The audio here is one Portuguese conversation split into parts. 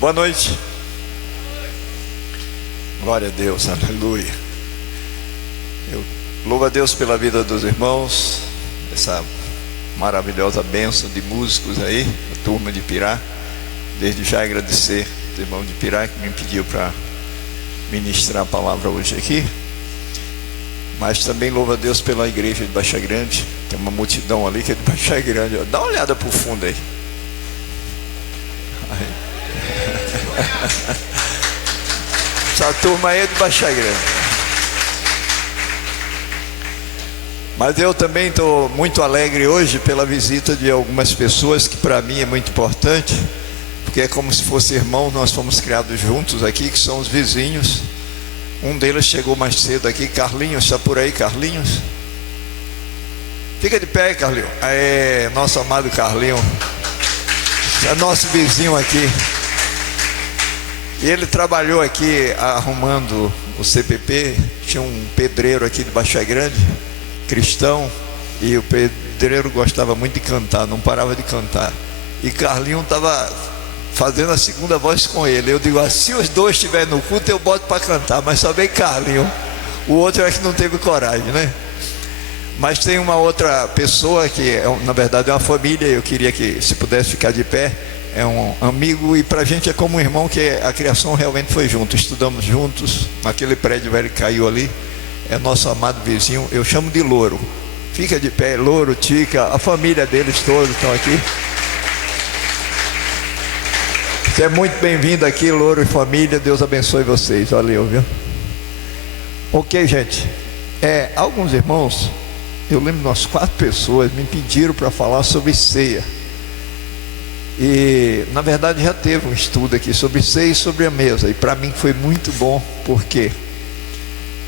Boa noite. Glória a Deus, aleluia. Eu louvo a Deus pela vida dos irmãos, essa maravilhosa bênção de músicos aí, a turma de Pirá. Desde já agradecer ao irmão de Pirá que me pediu para ministrar a palavra hoje aqui. Mas também louvo a Deus pela igreja de Baixa Grande. Tem uma multidão ali que é de Baixa Grande. Dá uma olhada para o fundo aí. Essa turma aí é de Baixa Grande. Mas eu também estou muito alegre hoje pela visita de algumas pessoas que para mim é muito importante, porque é como se fosse irmão. Nós fomos criados juntos aqui, que são os vizinhos. Um deles chegou mais cedo aqui, Carlinhos, está por aí, Carlinhos? Fica de pé, Carlinhos. É, nosso amado Carlinhos, é nosso vizinho aqui. E ele trabalhou aqui arrumando o CPP. Tinha um pedreiro aqui de Baixa Grande, cristão, e o pedreiro gostava muito de cantar, não parava de cantar. E Carlinhos estava fazendo a segunda voz com ele. Eu digo, se os dois estiverem no culto, eu boto para cantar, mas só vem Carlinhos. O outro é que não teve coragem, né? Mas tem uma outra pessoa que, na verdade, é uma família. Eu queria que, se pudesse ficar de pé, é um amigo, e para a gente é como um irmão, que a criação realmente foi junto. Estudamos juntos, naquele prédio velho que caiu ali. É nosso amado vizinho, eu chamo de Louro. Fica de pé, Louro, Tica, a família deles todos estão aqui. Você é muito bem-vindo aqui, Louro e família. Deus abençoe vocês, valeu, viu? Ok, gente. Alguns irmãos, eu lembro de umas 4 pessoas me pediram para falar sobre ceia. E na verdade já teve um estudo aqui sobre ceia e sobre a mesa. E para mim foi muito bom. Por quê?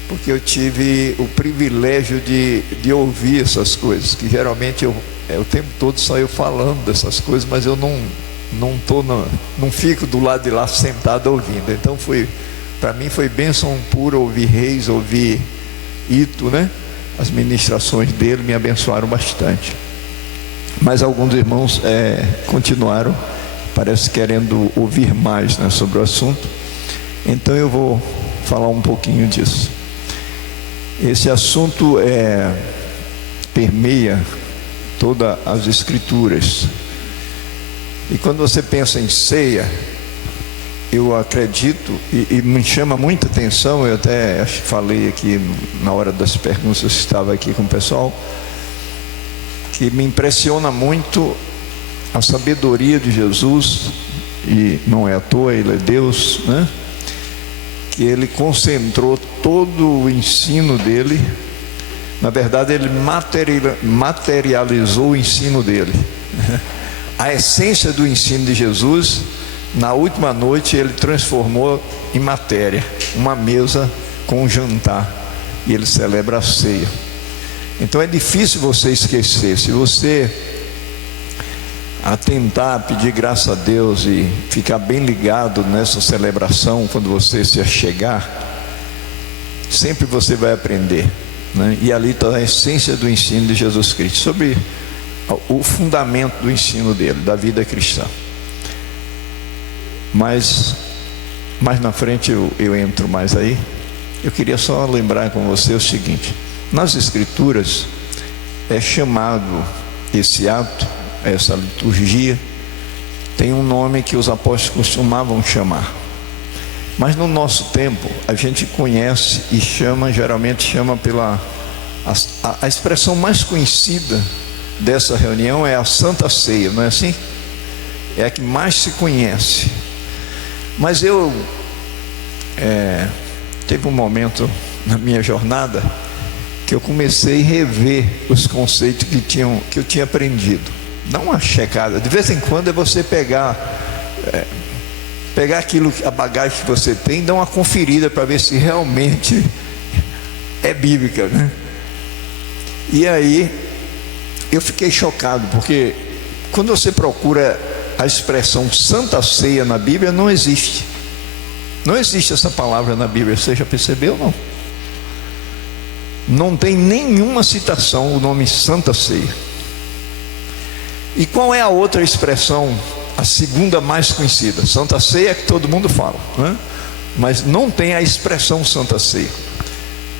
Porque eu tive o privilégio de ouvir essas coisas, que geralmente o tempo todo só eu falando dessas coisas, mas eu não fico do lado de lá sentado ouvindo. Então para mim foi bênção pura ouvir Reis, ouvir Ito, né? As ministrações dele me abençoaram bastante. Mas alguns irmãos continuaram, parece, querendo ouvir mais, né, sobre o assunto. Então eu vou falar um pouquinho disso. Esse assunto permeia todas as escrituras. E quando você pensa em ceia, eu acredito, e me chama muita atenção, eu até acho que falei aqui na hora das perguntas que estava aqui com o pessoal, que me impressiona muito a sabedoria de Jesus, e não é à toa, ele é Deus, né? Que ele concentrou todo o ensino dele, na verdade ele materializou o ensino dele. A essência do ensino de Jesus, na última noite ele transformou em matéria, uma mesa com um jantar, e ele celebra a ceia. Então é difícil você esquecer. Se você atentar, pedir graça a Deus e ficar bem ligado nessa celebração, quando você se achegar, sempre você vai aprender, né? E ali está a essência do ensino de Jesus Cristo, sobre o fundamento do ensino dele, da vida cristã. Mas mais na frente eu entro mais aí. Eu queria só lembrar com você o seguinte: nas escrituras é chamado esse ato, essa liturgia, tem um nome que os apóstolos costumavam chamar, mas no nosso tempo a gente conhece e geralmente chama pela a expressão mais conhecida dessa reunião é a Santa Ceia, não é assim? É a que mais se conhece. Mas eu teve um momento na minha jornada que eu comecei a rever os conceitos que eu tinha aprendido. Não uma checada, de vez em quando é você pegar aquilo, a bagagem que você tem, e dar uma conferida para ver se realmente é bíblica, né? E aí eu fiquei chocado, porque quando você procura a expressão Santa Ceia na Bíblia, não existe essa palavra na Bíblia. Você já percebeu? Não tem nenhuma citação o nome Santa Ceia. E qual é a outra expressão a segunda mais conhecida. Santa Ceia é que todo mundo fala, né? Mas não tem a expressão Santa Ceia.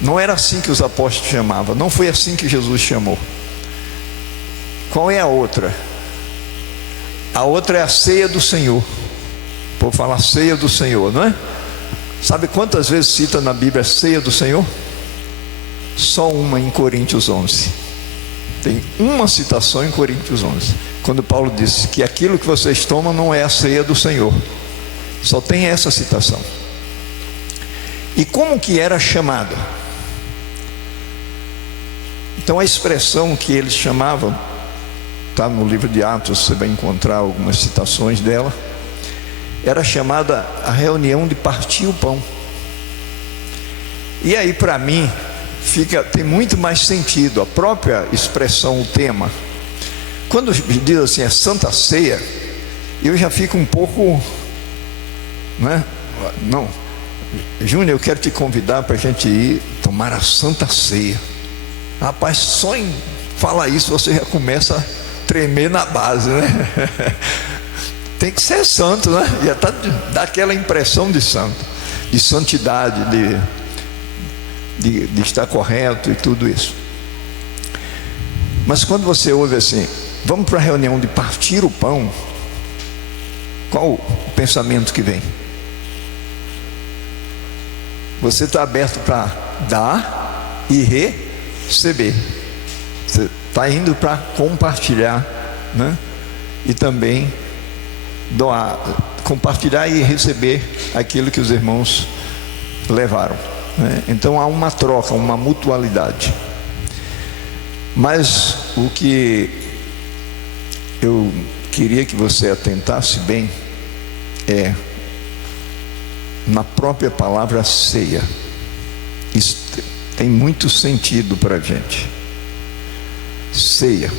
Não era assim que os apóstolos chamavam, não foi assim que Jesus chamou. Qual é a outra? A outra é a ceia do Senhor. Vou falar ceia do Senhor, não é? Sabe quantas vezes cita na Bíblia a ceia do Senhor? Só uma, em Coríntios 11. Tem uma citação em Coríntios 11, quando Paulo disse que aquilo que vocês tomam não é a ceia do Senhor. Só tem essa citação. E como que era chamada? Então a expressão que eles chamavam, está no livro de Atos, você vai encontrar algumas citações dela, era chamada a reunião de partir o pão. E aí para mim tem muito mais sentido a própria expressão, o tema. Quando diz assim, é Santa Ceia, eu já fico um pouco, né? Não, Júnior, eu quero te convidar para a gente ir tomar a Santa Ceia. Rapaz, só em falar isso você já começa a tremer na base, né? Tem que ser santo, né? Já dá aquela impressão de santo, de santidade, de estar correto e tudo isso. Mas quando você ouve assim, vamos para a reunião de partir o pão, qual o pensamento que vem? Você está aberto para dar e receber. Você está indo para compartilhar, né? E também doar, compartilhar e receber aquilo que os irmãos levaram, né? Então há uma troca, uma mutualidade. Mas o que eu queria que você atentasse bem é na própria palavra ceia. Isso tem muito sentido para a gente. Ceia,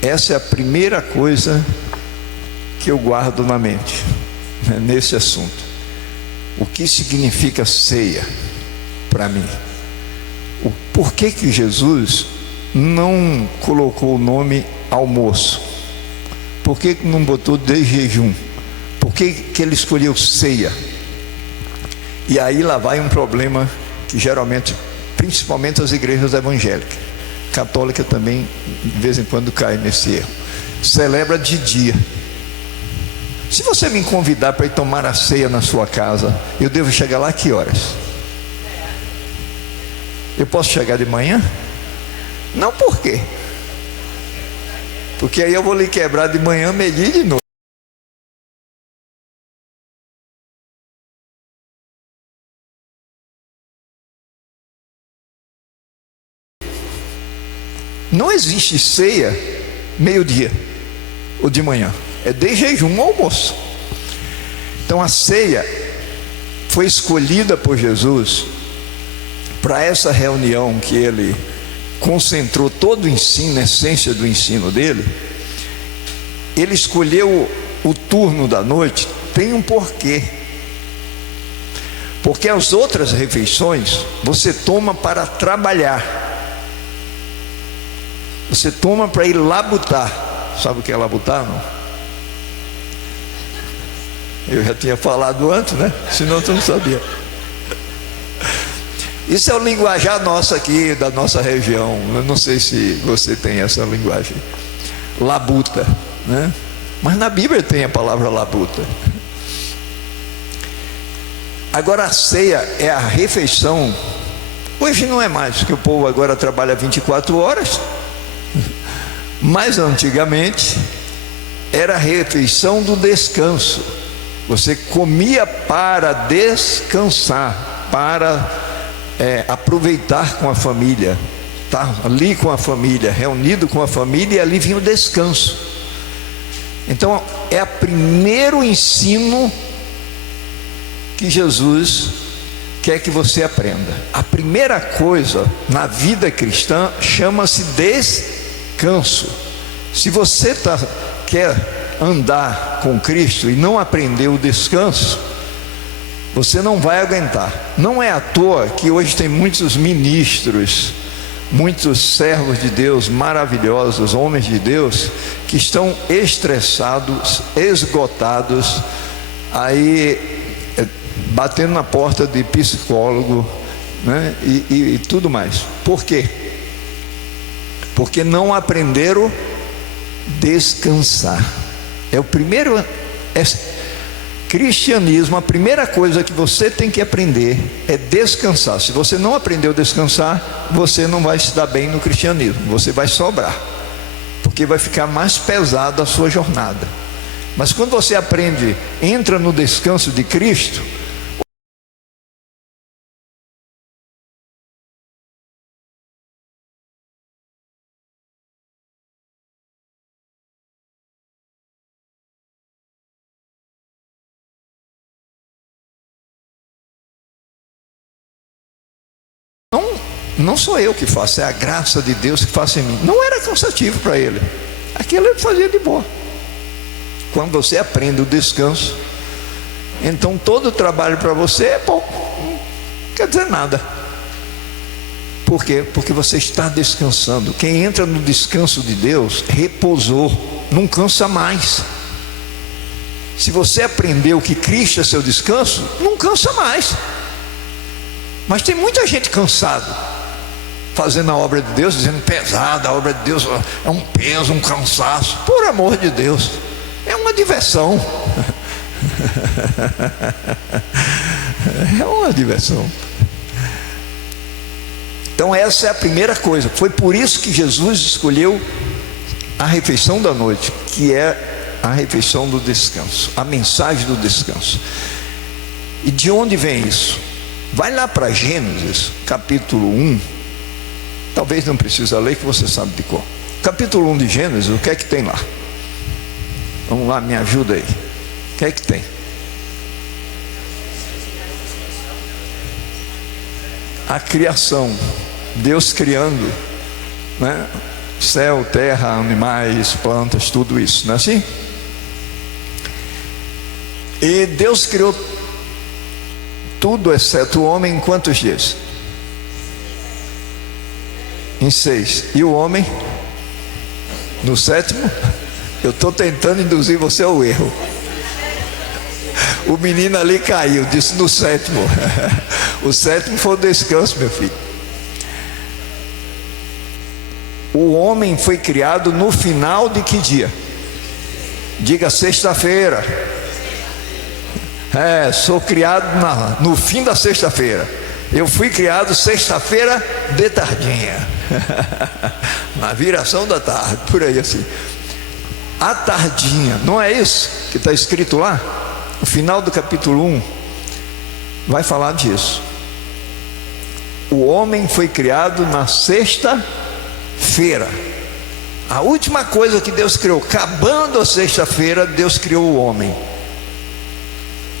essa é a primeira coisa que eu guardo na mente, né, nesse assunto. O que significa ceia para mim? Por que que Jesus não colocou o nome almoço? Por que que não botou de jejum? Por que que ele escolheu ceia? E aí lá vai um problema que geralmente, principalmente as igrejas evangélicas, católica também de vez em quando cai nesse erro. Celebra de dia. Se você me convidar para ir tomar a ceia na sua casa, eu devo chegar lá a que horas? Eu posso chegar de manhã? Não, por quê? Porque aí eu vou lhe quebrar de manhã, meio-dia e de noite. Não existe ceia meio-dia ou de manhã. É de jejum ao almoço. Então a ceia foi escolhida por Jesus para essa reunião que ele concentrou todo o ensino, a essência do ensino dele. Ele escolheu o turno da noite, tem um porquê. Porque as outras refeições você toma para trabalhar. Você toma para ir labutar. Sabe o que é labutar, não? Eu já tinha falado antes, né? Senão tu não sabia. Isso é o linguajar nosso aqui, da nossa região. Eu não sei se você tem essa linguagem. Labuta, né? Mas na Bíblia tem a palavra labuta. Agora a ceia é a refeição. Hoje não é mais, porque o povo agora trabalha 24 horas. Mas antigamente era a refeição do descanso. Você comia para descansar, para aproveitar com a família, tá ali com a família, reunido com a família, e ali vinha o descanso. Então é o primeiro ensino que Jesus quer que você aprenda. A primeira coisa na vida cristã chama-se descanso. Se você quer andar com Cristo e não aprender o descanso, você não vai aguentar. Não é à toa que hoje tem muitos ministros, muitos servos de Deus maravilhosos, homens de Deus, que estão estressados, esgotados, aí batendo na porta de psicólogo, né? e tudo mais. Por quê? Porque não aprenderam a descansar. É o primeiro cristianismo, a primeira coisa que você tem que aprender é descansar. Se você não aprendeu a descansar, você não vai se dar bem no cristianismo, você vai sobrar, porque vai ficar mais pesada a sua jornada. Mas quando você aprende, entra no descanso de Cristo, não sou eu que faço, é a graça de Deus que faz em mim. Não era cansativo para ele, aquilo ele fazia de boa. Quando você aprende o descanso, então todo o trabalho para você é pouco, não quer dizer nada. Por quê? Porque você está descansando. Quem entra no descanso de Deus repousou, não cansa mais. Se você aprendeu que Cristo é seu descanso, não cansa mais. Mas tem muita gente cansada fazendo a obra de Deus, dizendo pesada, a obra de Deus é um peso, um cansaço. Por amor de Deus, é uma diversão. É uma diversão. Então essa é a primeira coisa. Foi por isso que Jesus escolheu a refeição da noite, que é a refeição do descanso, a mensagem do descanso. E de onde vem isso? Vai lá para Gênesis, capítulo 1. Talvez não precisa ler, que você sabe de cor. Capítulo 1 de Gênesis, o que é que tem lá? Vamos lá, me ajuda aí. O que é que tem? A criação. Deus criando, né? Céu, terra, animais, plantas, tudo isso, não é assim? E Deus criou tudo exceto o homem em quantos dias? Em 6. E o homem no 7º? Eu estou tentando induzir você ao erro. O menino ali caiu, disse no 7º. O 7º foi o descanso, meu filho. O homem foi criado no final de que dia? Diga sexta-feira. Sou criado no fim da sexta-feira. Eu fui criado sexta-feira de tardinha. Na viração da tarde, por aí assim. A tardinha, não é isso que está escrito lá? O final do capítulo 1 vai falar disso. O homem foi criado na sexta-feira. A última coisa que Deus criou, acabando a sexta-feira, Deus criou o homem.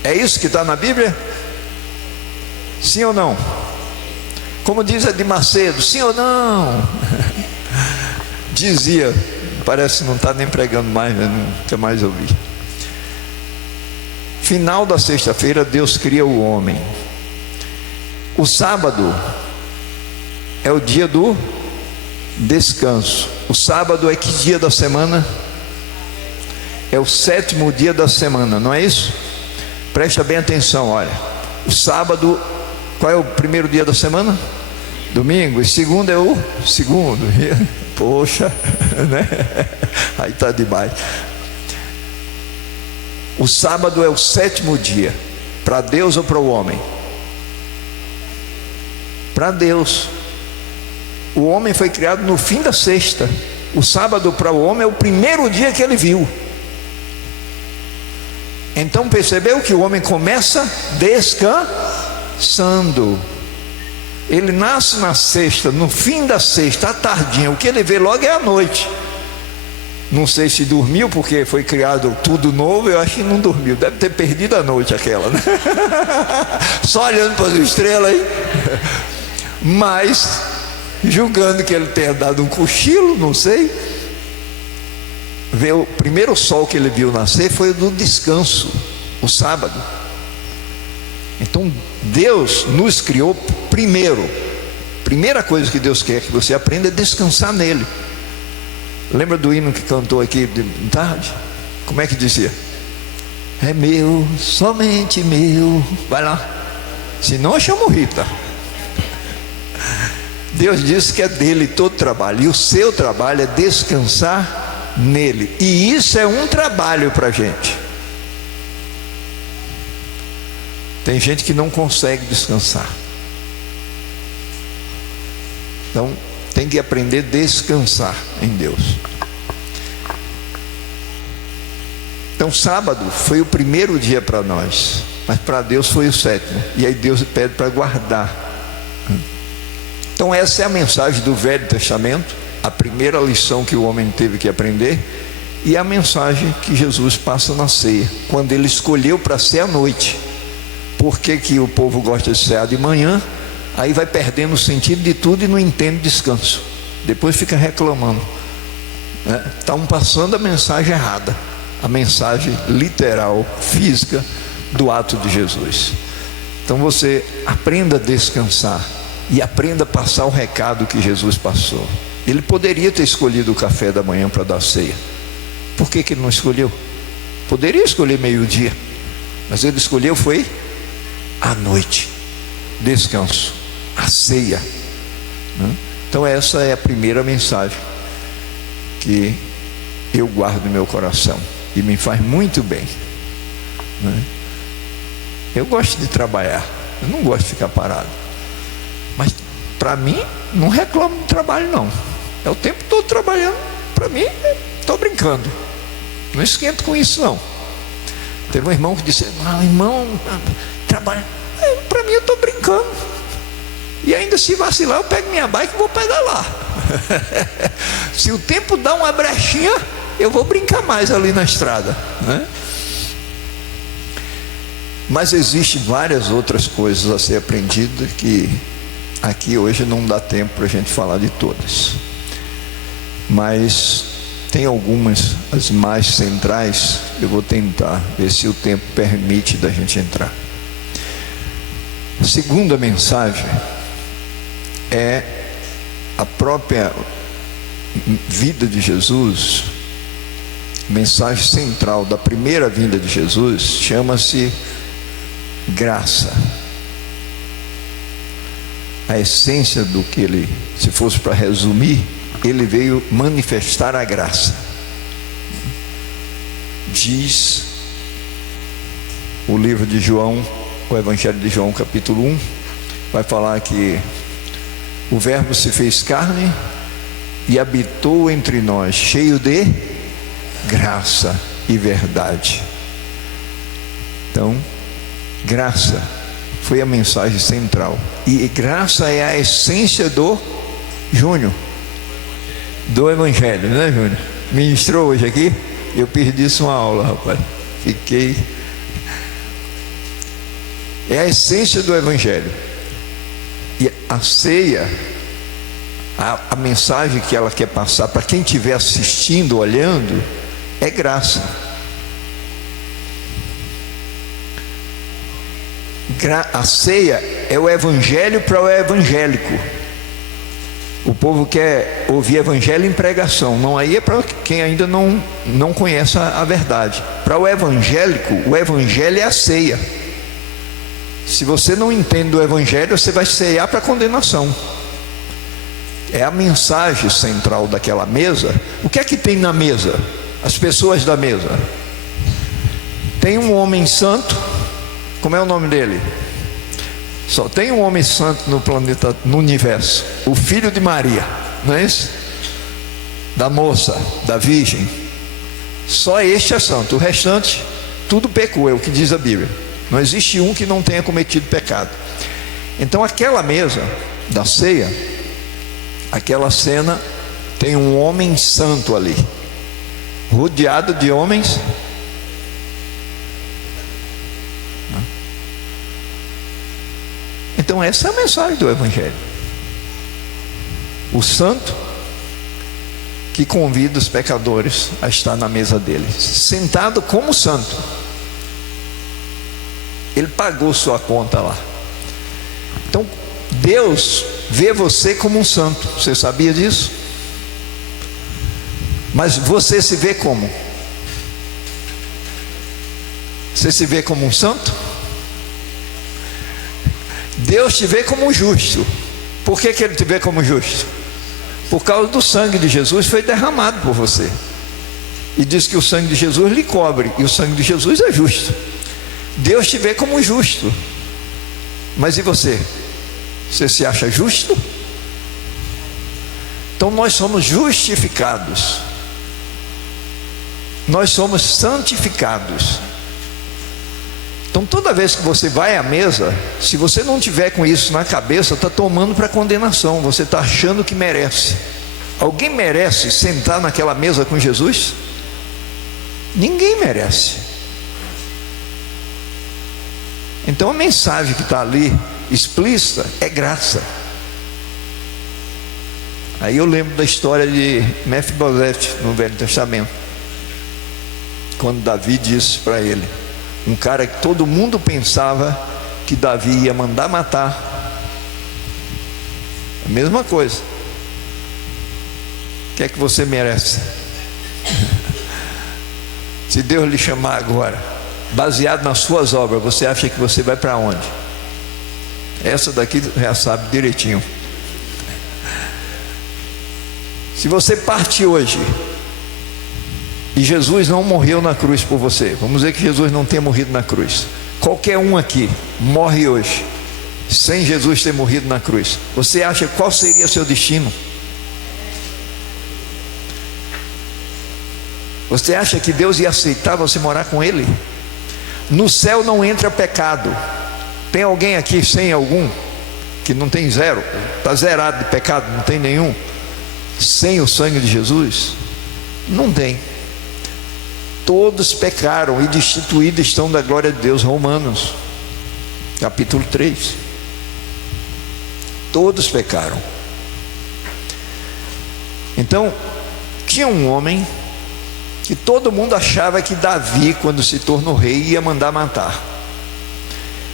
É isso que está na Bíblia? Sim ou não? Como diz a de Macedo, sim ou não? Dizia, parece que não está nem pregando mais, né? Não quer mais ouvir. Final da sexta-feira, Deus cria o homem. O sábado é o dia do descanso. O sábado é que dia da semana? É o 7º dia da semana, não é isso? Presta bem atenção, olha. O sábado, qual é o primeiro dia da semana? Domingo. E segundo é o segundo. Poxa, né? Aí está demais. O sábado é o 7º dia. Para Deus ou para o homem? Para Deus. O homem foi criado no fim da sexta. O sábado para o homem é o primeiro dia que ele viu. Então percebeu que o homem começa descansando. Ele nasce na sexta, no fim da sexta, à tardinha. O que ele vê logo é a noite. Não sei se dormiu, porque foi criado tudo novo. Eu acho que não dormiu, deve ter perdido a noite aquela, né? Só olhando para as estrelas aí. Mas julgando que ele tenha dado um cochilo, não sei. O primeiro sol que ele viu nascer foi o do descanso, o sábado. Então Deus nos criou primeiro Primeira coisa que Deus quer que você aprenda é descansar nele. Lembra do hino que cantou aqui de tarde? Como é que dizia? É meu, somente meu. Vai lá. Senão eu chamo Rita. Deus disse que é dele todo trabalho, e o seu trabalho é descansar nele. E isso é um trabalho para a gente. Tem gente que não consegue descansar. Então tem que aprender a descansar em Deus. Então sábado foi o primeiro dia para nós, mas para Deus foi o sétimo. E aí Deus pede para guardar. Então essa é a mensagem do Velho Testamento, a primeira lição que o homem teve que aprender, e a mensagem que Jesus passa na ceia, quando ele escolheu para ser à noite. Por que o povo gosta de cear de manhã? Aí vai perdendo o sentido de tudo e não entende descanso. Depois fica reclamando. Estão passando a mensagem errada, a mensagem literal, física do ato de Jesus. Então você aprenda a descansar e aprenda a passar o recado que Jesus passou. Ele poderia ter escolhido o café da manhã para dar ceia. Por que ele não escolheu? Poderia escolher meio-dia, mas ele escolheu foi à noite, descanso, a ceia. Então essa é a primeira mensagem que eu guardo no meu coração e me faz muito bem. Eu gosto de trabalhar, eu não gosto de ficar parado, mas para mim não reclamo do trabalho não. É o tempo todo trabalhando. Para mim estou brincando, não esquento com isso não. Teve um irmão que disse: irmão, trabalha. Para mim eu estou brincando. E ainda se vacilar eu pego minha bike e vou pedalar. Se o tempo dá uma brechinha, eu vou brincar mais ali na estrada, Mas existem várias outras coisas a ser aprendidas que aqui hoje não dá tempo para a gente falar de todas. Mas tem algumas, as mais centrais, eu vou tentar ver se o tempo permite da gente entrar. A segunda mensagem é a própria vida de Jesus. Mensagem central da primeira vinda de Jesus chama-se graça. A essência do que ele, se fosse para resumir, ele veio manifestar a graça. Diz o livro de João, o Evangelho de João, capítulo 1, vai falar que o Verbo se fez carne e habitou entre nós, cheio de graça e verdade. Então, graça foi a mensagem central. E graça é a essência do Júnior, do Evangelho, né, Júnior? Ministrou hoje aqui? Eu perdi isso uma aula, rapaz. Fiquei. É a essência do Evangelho. E a ceia, a mensagem que ela quer passar para quem estiver assistindo, olhando, é graça. A ceia é o Evangelho para o evangélico. O povo quer ouvir Evangelho em pregação. Não, aí é para quem ainda não conhece a verdade. Para o evangélico, o Evangelho é a ceia. Se você não entende o Evangelho, você vai ceiar para condenação. É a mensagem central daquela mesa. O que é que tem na mesa? As pessoas da mesa. Tem um homem santo. Como é o nome dele? Só tem um homem santo no planeta, no universo. O filho de Maria, não é isso? Da moça, da virgem. Só este é santo. O restante, tudo pecou, é o que diz a Bíblia. Não existe um que não tenha cometido pecado. Então aquela mesa da ceia, aquela cena, tem um homem santo ali, rodeado de homens. Então essa é a mensagem do Evangelho. O santo que convida os pecadores a estar na mesa dele, sentado como santo. Ele pagou sua conta lá. Então Deus vê você como um santo. Você sabia disso? Mas você se vê como? Você se vê como um santo? Deus te vê como um justo. Por que Ele te vê como justo? Por causa do sangue de Jesus foi derramado por você. E diz que o sangue de Jesus lhe cobre, e o sangue de Jesus é justo. Deus te vê como justo. Mas e você? Você se acha justo? Então nós somos justificados. Nós somos santificados. Então toda vez que você vai à mesa, se você não tiver com isso na cabeça, está tomando para condenação. Você está achando que merece. Alguém merece sentar naquela mesa com Jesus? Ninguém merece. Então a mensagem que está ali explícita é graça. Aí eu lembro da história de Mefibosete no Velho Testamento, quando Davi disse para ele, um cara que todo mundo pensava que Davi ia mandar matar, a mesma coisa. O que é que você merece? Se Deus lhe chamar agora, baseado nas suas obras, você acha que você vai para onde? Essa daqui já sabe direitinho. Se você parte hoje e Jesus não morreu na cruz por você, vamos dizer que Jesus não tenha morrido na cruz, qualquer um aqui morre hoje sem Jesus ter morrido na cruz, você acha qual seria seu destino? Você acha que Deus ia aceitar você morar com Ele? No céu não entra pecado. Tem alguém aqui sem algum? Que não tem zero? Está zerado de pecado, não tem nenhum? Sem o sangue de Jesus? Não tem. Todos pecaram e destituídos estão da glória de Deus. Romanos capítulo 3. Todos pecaram. Então tinha um homem que todo mundo achava que Davi, quando se tornou rei, ia mandar matar.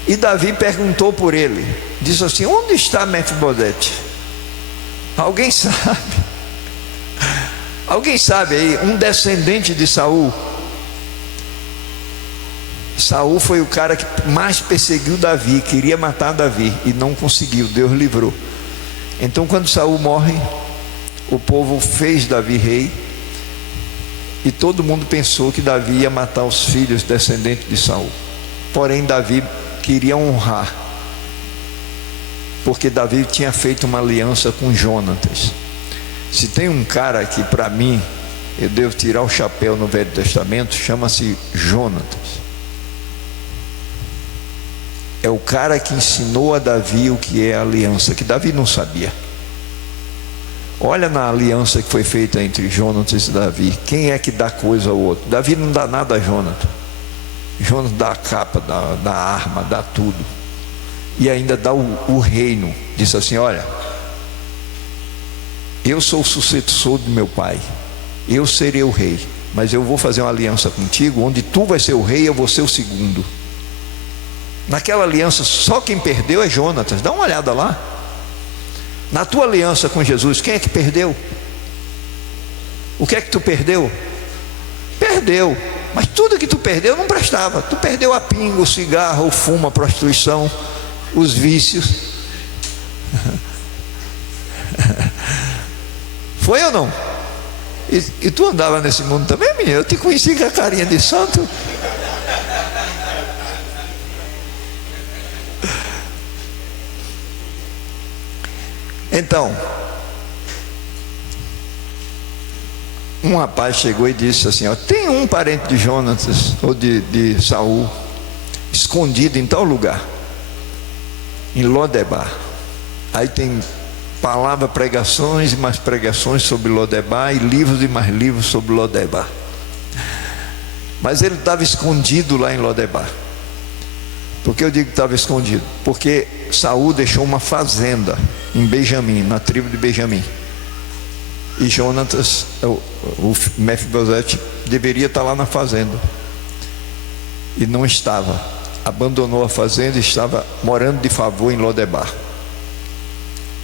E Davi perguntou por ele, disse assim: onde está Mefibosete? Alguém sabe? Alguém sabe aí, um descendente de Saul? Saul foi o cara que mais perseguiu Davi, queria matar Davi e não conseguiu, Deus livrou. Então quando Saul morre, o povo fez Davi rei, e todo mundo pensou que Davi ia matar os filhos descendentes de Saul. Porém Davi queria honrar, porque Davi tinha feito uma aliança com Jonatas. Se tem um cara que para mim eu devo tirar o chapéu no Velho Testamento, chama-se Jonatas. É o cara que ensinou a Davi o que é aliança, que Davi não sabia. Olha na aliança que foi feita entre Jonatas e Davi, quem é que dá coisa ao outro? Davi não dá nada a Jonatas. Jonatas dá a capa, dá a arma, dá tudo, e ainda dá o reino. Diz assim: olha, eu sou o sucessor do meu pai, eu serei o rei, mas eu vou fazer uma aliança contigo, onde tu vai ser o rei, eu vou ser o segundo. Naquela aliança só quem perdeu é Jonatas. Dá uma olhada lá. Na tua aliança com Jesus, quem é que perdeu? O que é que tu perdeu? Perdeu, mas tudo que tu perdeu não prestava. Tu perdeu a pinga, o cigarro, o fumo, a prostituição, os vícios. Foi ou não? E tu andava nesse mundo também, menino? Eu te conheci com a carinha de santo. Então, um rapaz chegou e disse assim: ó, tem um parente de Jonatas ou de Saul escondido em tal lugar, em Lodebar. Aí tem palavra, pregações e mais pregações sobre Lodebar, e livros e mais livros sobre Lodebar. Mas ele estava escondido lá em Lodebar. Por que eu digo que estava escondido? Porque Saul deixou uma fazenda em Benjamim, na tribo de Benjamim. E Jonatas, o Mefibosete, deveria estar lá na fazenda. E não estava. Abandonou a fazenda e estava morando de favor em Lodebar.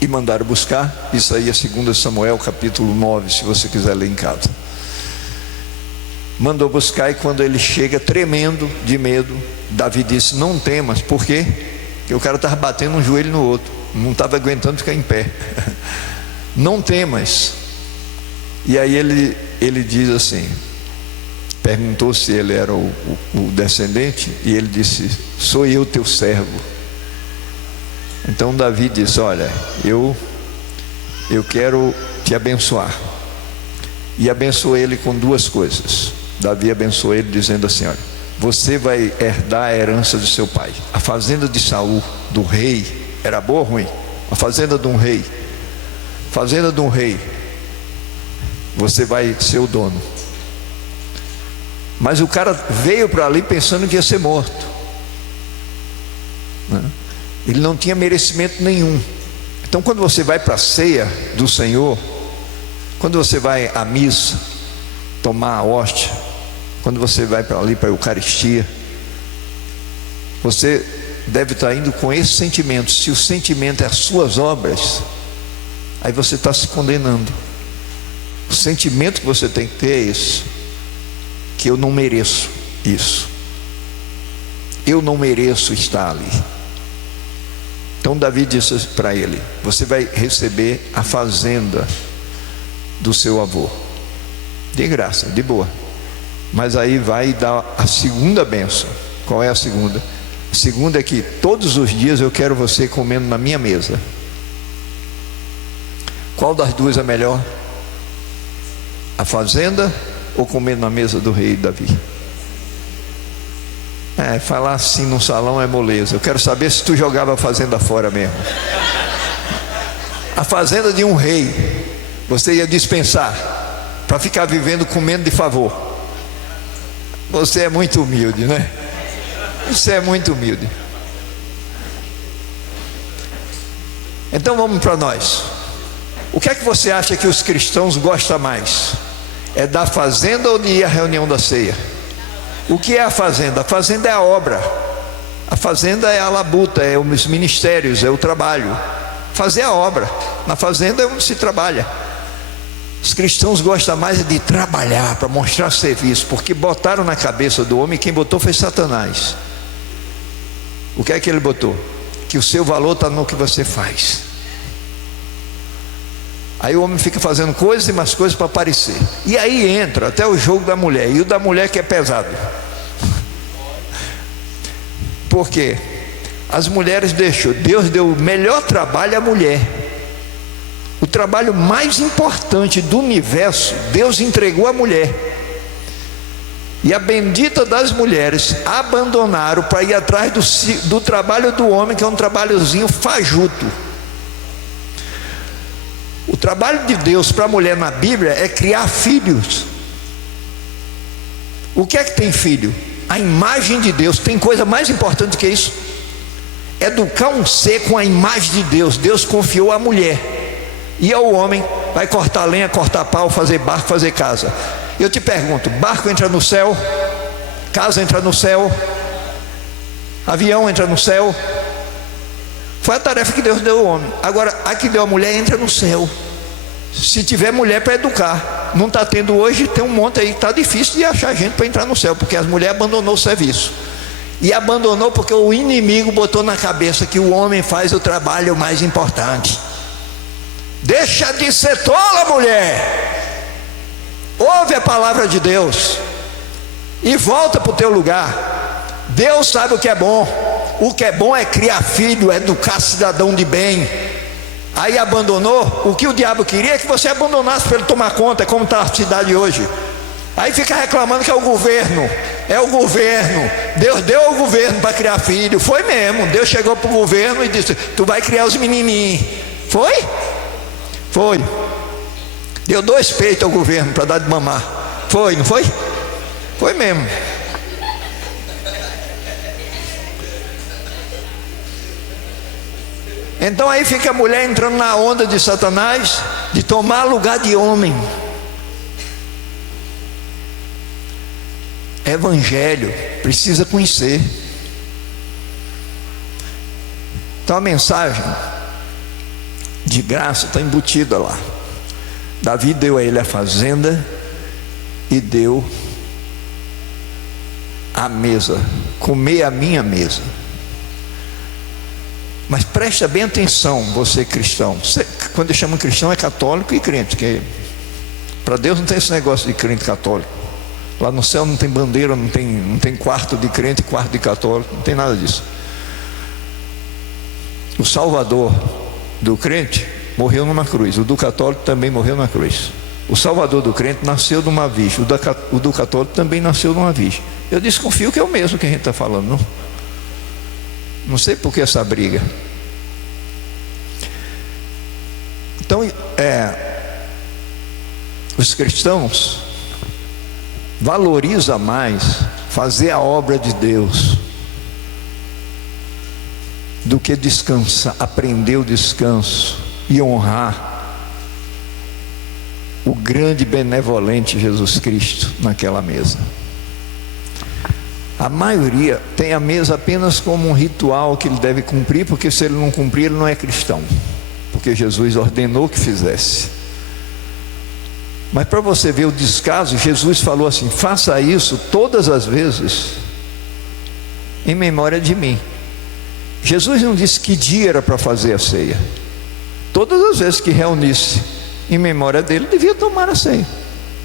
E mandaram buscar. Isso aí é 2 Samuel capítulo 9, se você quiser ler em casa. Mandou buscar, e quando ele chega tremendo de medo, Davi disse: não temas. Por quê? Porque o cara estava batendo um joelho no outro, não estava aguentando ficar em pé. Não temas. E aí ele diz assim, perguntou se ele era o descendente, e ele disse: sou eu teu servo. Então Davi disse: olha, eu quero te abençoar. E abençoou ele com duas coisas. Davi abençoou ele dizendo assim: olha, você vai herdar a herança do seu pai. A fazenda de Saul, do rei, era boa ou ruim? A fazenda de um rei. Fazenda de um rei, você vai ser o dono. Mas o cara veio para ali pensando que ia ser morto, né? Ele não tinha merecimento nenhum. Então quando você vai para a ceia do Senhor, quando você vai à missa, tomar a hóstia, quando você vai para ali para a Eucaristia, você deve estar indo com esse sentimento. Se o sentimento é as suas obras, aí você está se condenando. O sentimento que você tem que ter é esse: que eu não mereço isso, eu não mereço estar ali. Então Davi disse para ele: você vai receber a fazenda do seu avô, de graça, de boa. Mas aí vai dar a segunda bênção. Qual é a segunda? A segunda é que todos os dias eu quero você comendo na minha mesa. Qual das duas é melhor? A fazenda ou comer na mesa do rei Davi? Falar assim no salão é moleza. Eu quero saber se tu jogava a fazenda fora mesmo. A fazenda de um rei você ia dispensar para ficar vivendo comendo de favor. Você é muito humilde, né? Você é muito humilde. Então vamos para nós. O que é que você acha que os cristãos gostam mais? É da fazenda ou de ir à reunião da ceia? O que é a fazenda? A fazenda é a obra. A fazenda é a labuta, é os ministérios, é o trabalho. Fazer a obra. Na fazenda é onde se trabalha. Os cristãos gostam mais de trabalhar para mostrar serviço, porque botaram na cabeça do homem, quem botou foi Satanás. O que é que ele botou? Que o seu valor está no que você faz. Aí o homem fica fazendo coisas e mais coisas para aparecer. E aí entra até o jogo da mulher. E o da mulher que é pesado. Por quê? As mulheres Deus deu o melhor trabalho à mulher. O trabalho mais importante do universo, Deus entregou à mulher. E a bendita das mulheres abandonaram para ir atrás do trabalho do homem, que é um trabalhozinho fajuto. O trabalho de Deus para a mulher na Bíblia é criar filhos. O que é que tem filho? A imagem de Deus. Tem coisa mais importante que isso? Educar um ser com a imagem de Deus. Deus confiou à mulher, e ao homem vai cortar lenha, cortar pau, fazer barco, fazer casa. Eu te pergunto: barco entra no céu? Casa entra no céu? Avião entra no céu? Foi a tarefa que Deus deu ao homem. Agora, a que deu a mulher entra no céu. Se tiver mulher para educar, não está tendo hoje, tem um monte aí que está difícil de achar gente para entrar no céu, porque as mulheres abandonou o serviço. E abandonou porque o inimigo botou na cabeça que o homem faz o trabalho mais importante. Deixa de ser tola, mulher. Ouve a palavra de Deus e volta para o teu lugar. Deus sabe o que é bom. O que é bom é criar filho, educar cidadão de bem. Aí abandonou. O que o diabo queria é que você abandonasse para ele tomar conta, como está a cidade hoje. Aí fica reclamando que é o governo. É o governo. Deus deu ao governo para criar filho. Foi mesmo. Deus chegou para o governo e disse: tu vai criar os menininhos. Foi? Foi. Deu 2 peitos ao governo para dar de mamar. Foi, não foi? Foi mesmo. Então aí fica a mulher entrando na onda de Satanás, de tomar lugar de homem. Evangelho, precisa conhecer. Então a mensagem de graça está embutida lá. Davi deu a ele a fazenda e deu a mesa, comer a minha mesa. Mas presta bem atenção, você cristão. Quando eu chamo cristão é católico e crente, que para Deus não tem esse negócio de crente católico. Lá no céu não tem bandeira, não tem quarto de crente, quarto de católico, não tem nada disso. O Salvador do crente morreu numa cruz, o do católico também morreu na cruz. O Salvador do crente nasceu de uma virgem, o do católico também nasceu de uma virgem. Eu desconfio que é o mesmo que a gente está falando, não sei por que essa briga. Então, os cristãos valorizam mais fazer a obra de Deus do que descansar, aprender o descanso e honrar o grande benevolente Jesus Cristo naquela mesa. A maioria tem a mesa apenas como um ritual que ele deve cumprir, porque se ele não cumprir, ele não é cristão, porque Jesus ordenou que fizesse. Mas para você ver o descaso, Jesus falou assim: faça isso todas as vezes em memória de mim. Jesus não disse que dia era para fazer a ceia. Todas as vezes que reunisse em memória dele, devia tomar a ceia.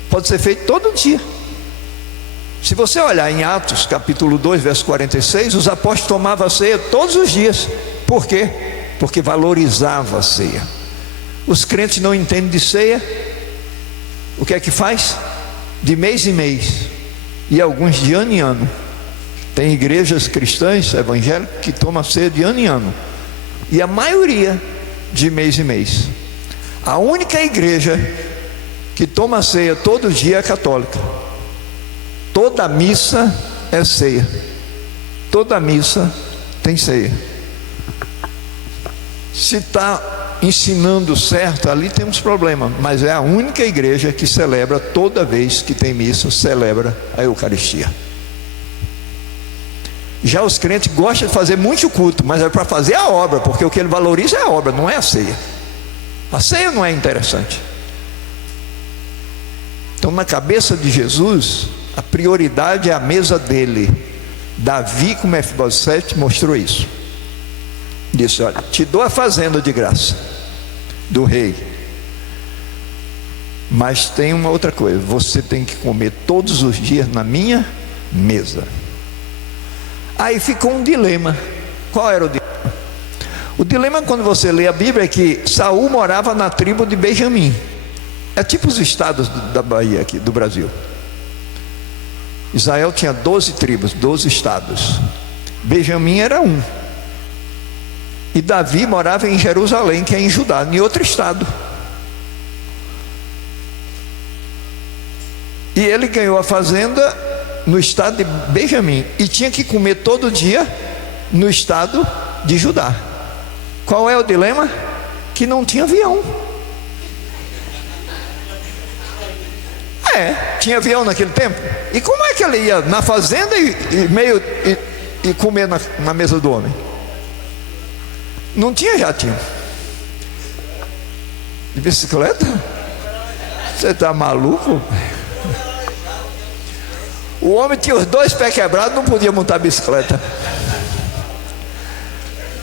Pode ser feito todo dia. Se você olhar em Atos capítulo 2, verso 46, os apóstolos tomavam a ceia todos os dias. Por quê? Porque valorizava a ceia. Os crentes não entendem de ceia. O que é que faz? De mês em mês, e alguns de ano em ano. Tem igrejas cristãs, evangélicas, que tomam ceia de ano em ano, e a maioria de mês em mês. A única igreja que toma ceia todo dia é a católica. Toda missa é ceia, toda missa tem ceia. Se está ensinando certo, ali temos problema, mas é a única igreja que celebra, toda vez que tem missa, celebra a Eucaristia. Já os crentes gostam de fazer muito culto, mas é para fazer a obra, porque o que ele valoriza é a obra, não é a ceia. A ceia não é interessante. Então, na cabeça de Jesus, a prioridade é a mesa dele. Davi, com Mefibosete, mostrou isso. Disse: olha, te dou a fazenda de graça do rei, mas tem uma outra coisa: você tem que comer todos os dias na minha mesa. Aí ficou um dilema. Qual era o dilema? O dilema, quando você lê a Bíblia, é que Saul morava na tribo de Benjamim. É tipo os estados da Bahia aqui, do Brasil. Israel tinha 12 tribos, 12 estados. Benjamim era um. E Davi morava em Jerusalém, que é em Judá, em outro estado. E ele ganhou a fazenda no estado de Benjamim, e tinha que comer todo dia no estado de Judá. Qual é o dilema? Que não tinha avião. Tinha avião naquele tempo. E como é que ele ia na fazenda e comer na mesa do homem? Não tinha jatinho. De bicicleta? Você está maluco? O homem tinha os dois pés quebrados, não podia montar bicicleta.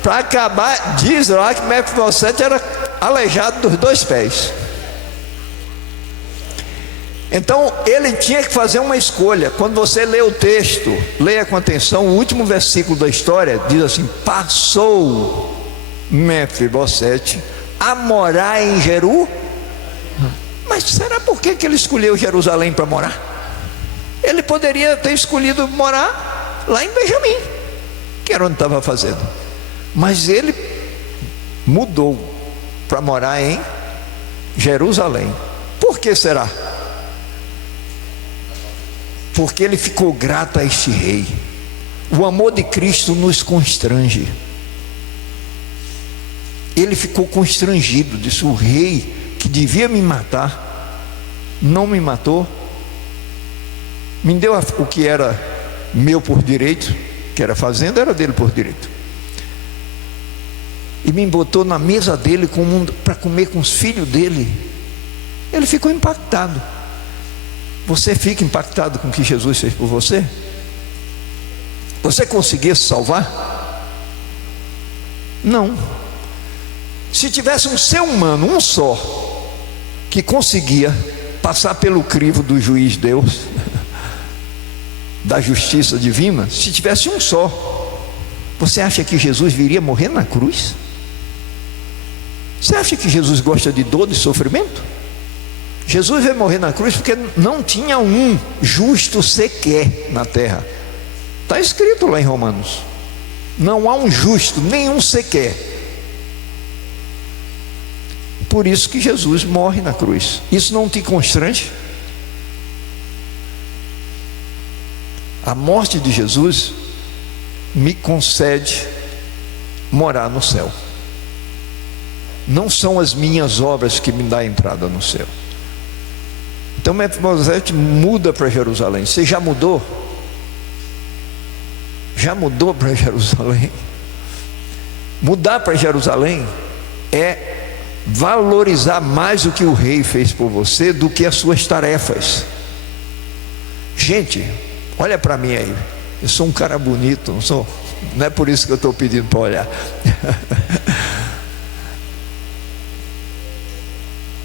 Para acabar, diz lá que Mefibosete era aleijado dos dois pés. Então ele tinha que fazer uma escolha. Quando você lê o texto, leia com atenção. O último versículo da história diz assim: passou Mefibosete a morar em Jeru. Mas será por que ele escolheu Jerusalém para morar? Ele poderia ter escolhido morar lá em Benjamim, que era onde estava fazendo. Mas ele mudou para morar em Jerusalém. Por que será? Porque ele ficou grato a este rei. O amor de Cristo nos constrange. Ele ficou constrangido, disse: o rei que devia me matar, não me matou, me deu o que era meu por direito, que era fazenda, era dele por direito. e me botou na mesa dele para comer com os filhos dele. Ele ficou impactado. Você fica impactado com o que Jesus fez por você? Você conseguia se salvar? Não. Se tivesse um ser humano, um só, que conseguia passar pelo crivo do juiz Deus, da justiça divina, se tivesse um só, você acha que Jesus viria morrer na cruz? Você acha que Jesus gosta de dor e sofrimento? Jesus veio morrer na cruz porque não tinha um justo sequer na terra. Está escrito lá em Romanos: não há um justo, nenhum sequer. Por isso que Jesus morre na cruz. Isso não te constrange? A morte de Jesus me concede morar no céu. Não são as minhas obras que me dão a entrada no céu. Então Mefibosete muda para Jerusalém. Você já mudou? Já mudou para Jerusalém? Mudar para Jerusalém é valorizar mais o que o rei fez por você do que as suas tarefas. Gente, olha para mim aí. Eu sou um cara bonito, não sou? Não é por isso que eu estou pedindo para olhar.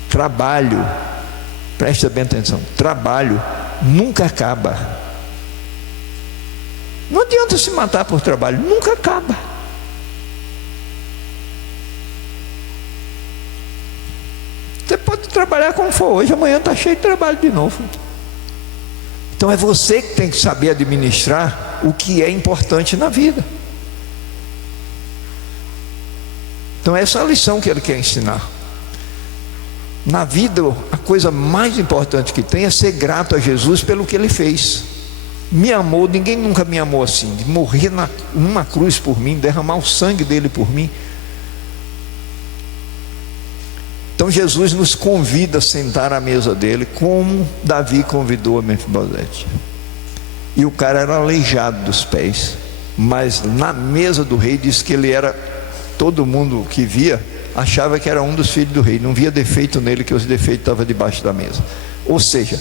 Trabalho, presta bem atenção, trabalho nunca acaba. Não adianta se matar por trabalho, nunca acaba. Você pode trabalhar como for hoje, amanhã está cheio de trabalho de novo. Então é você que tem que saber administrar o que é importante na vida. Então essa é a lição que ele quer ensinar. Na vida, a coisa mais importante que tem é ser grato a Jesus pelo que ele fez. Me amou, ninguém nunca me amou assim, de morrer numa cruz por mim, derramar o sangue dele por mim. Então Jesus nos convida a sentar à mesa dele, como Davi convidou a Mefibosete. E o cara era aleijado dos pés, mas na mesa do rei diz que ele era, todo mundo que via achava que era um dos filhos do rei, não via defeito nele, que os defeitos estavam debaixo da mesa. Ou seja,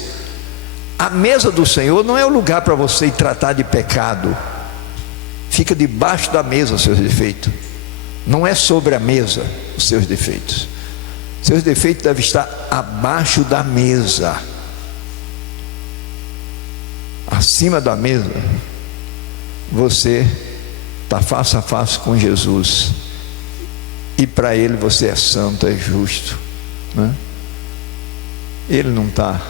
a mesa do Senhor não é o lugar para você ir tratar de pecado. Fica debaixo da mesa os seus defeitos. Não é sobre a mesa os seus defeitos. Seus defeitos devem estar abaixo da mesa. Acima da mesa, você está face a face com Jesus. E para Ele você é santo, é justo, né? Ele não está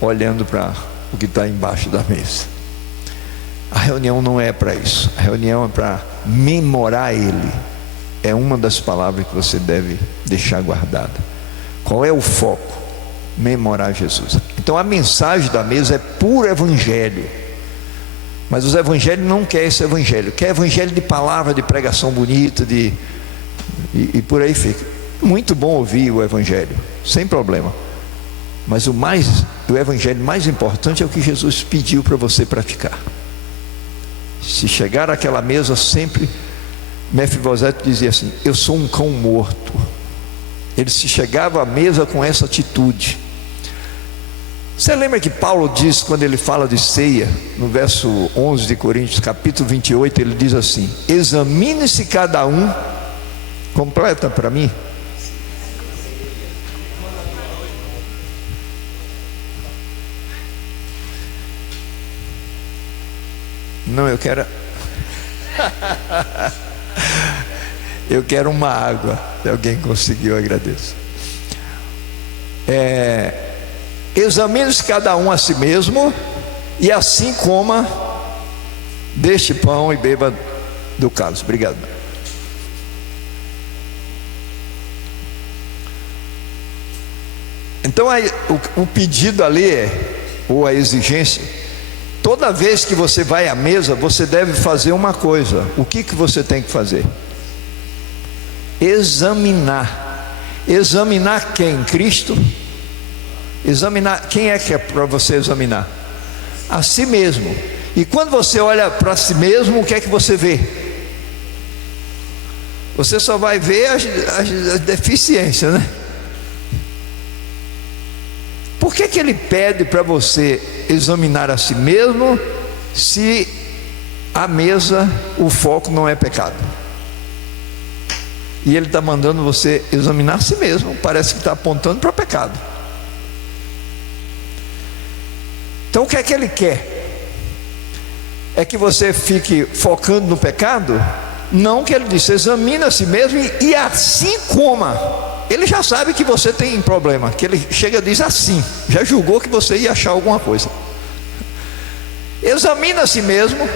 olhando para o que está embaixo da mesa. A reunião não é para isso. A reunião é para memorar Ele. É uma das palavras que você deve deixar guardada. Qual é o foco? Memorar Jesus. Então a mensagem da mesa é puro evangelho. Mas os evangelhos não querem esse evangelho. Quer evangelho de palavra, de pregação bonita, e por aí fica. Muito bom ouvir o evangelho, sem problema. Mas o evangelho mais importante é o que Jesus pediu para você praticar. Se chegar àquela mesa, sempre Mefibosete dizia assim: eu sou um cão morto. Ele se chegava à mesa com essa atitude. Você lembra que Paulo diz, quando ele fala de ceia, no verso 11 de Coríntios, capítulo 28, ele diz assim: examine-se cada um. Completa para mim. Não, eu quero eu quero uma água. Se alguém conseguiu, eu agradeço. Examine-se cada um a si mesmo, e assim coma deste pão e beba do cálice. Obrigado. Então o pedido ali ou a exigência, toda vez que você vai à mesa, você deve fazer uma coisa. O que você tem que fazer? Examinar. Examinar quem? Cristo? Examinar, quem é que é para você examinar? A si mesmo. E quando você olha para si mesmo, o que é que você vê? você só vai ver as deficiências, né? Por que ele pede para você examinar a si mesmo, se a mesa, o foco não é pecado? E ele está mandando você examinar a si mesmo, parece que está apontando para pecado. Então o que é que ele quer? É que você fique focando no pecado? Não, que ele disse, examina a si mesmo e assim coma. Ele já sabe que você tem problema, que ele chega e diz assim, já julgou que você ia achar alguma coisa. Examina a si mesmo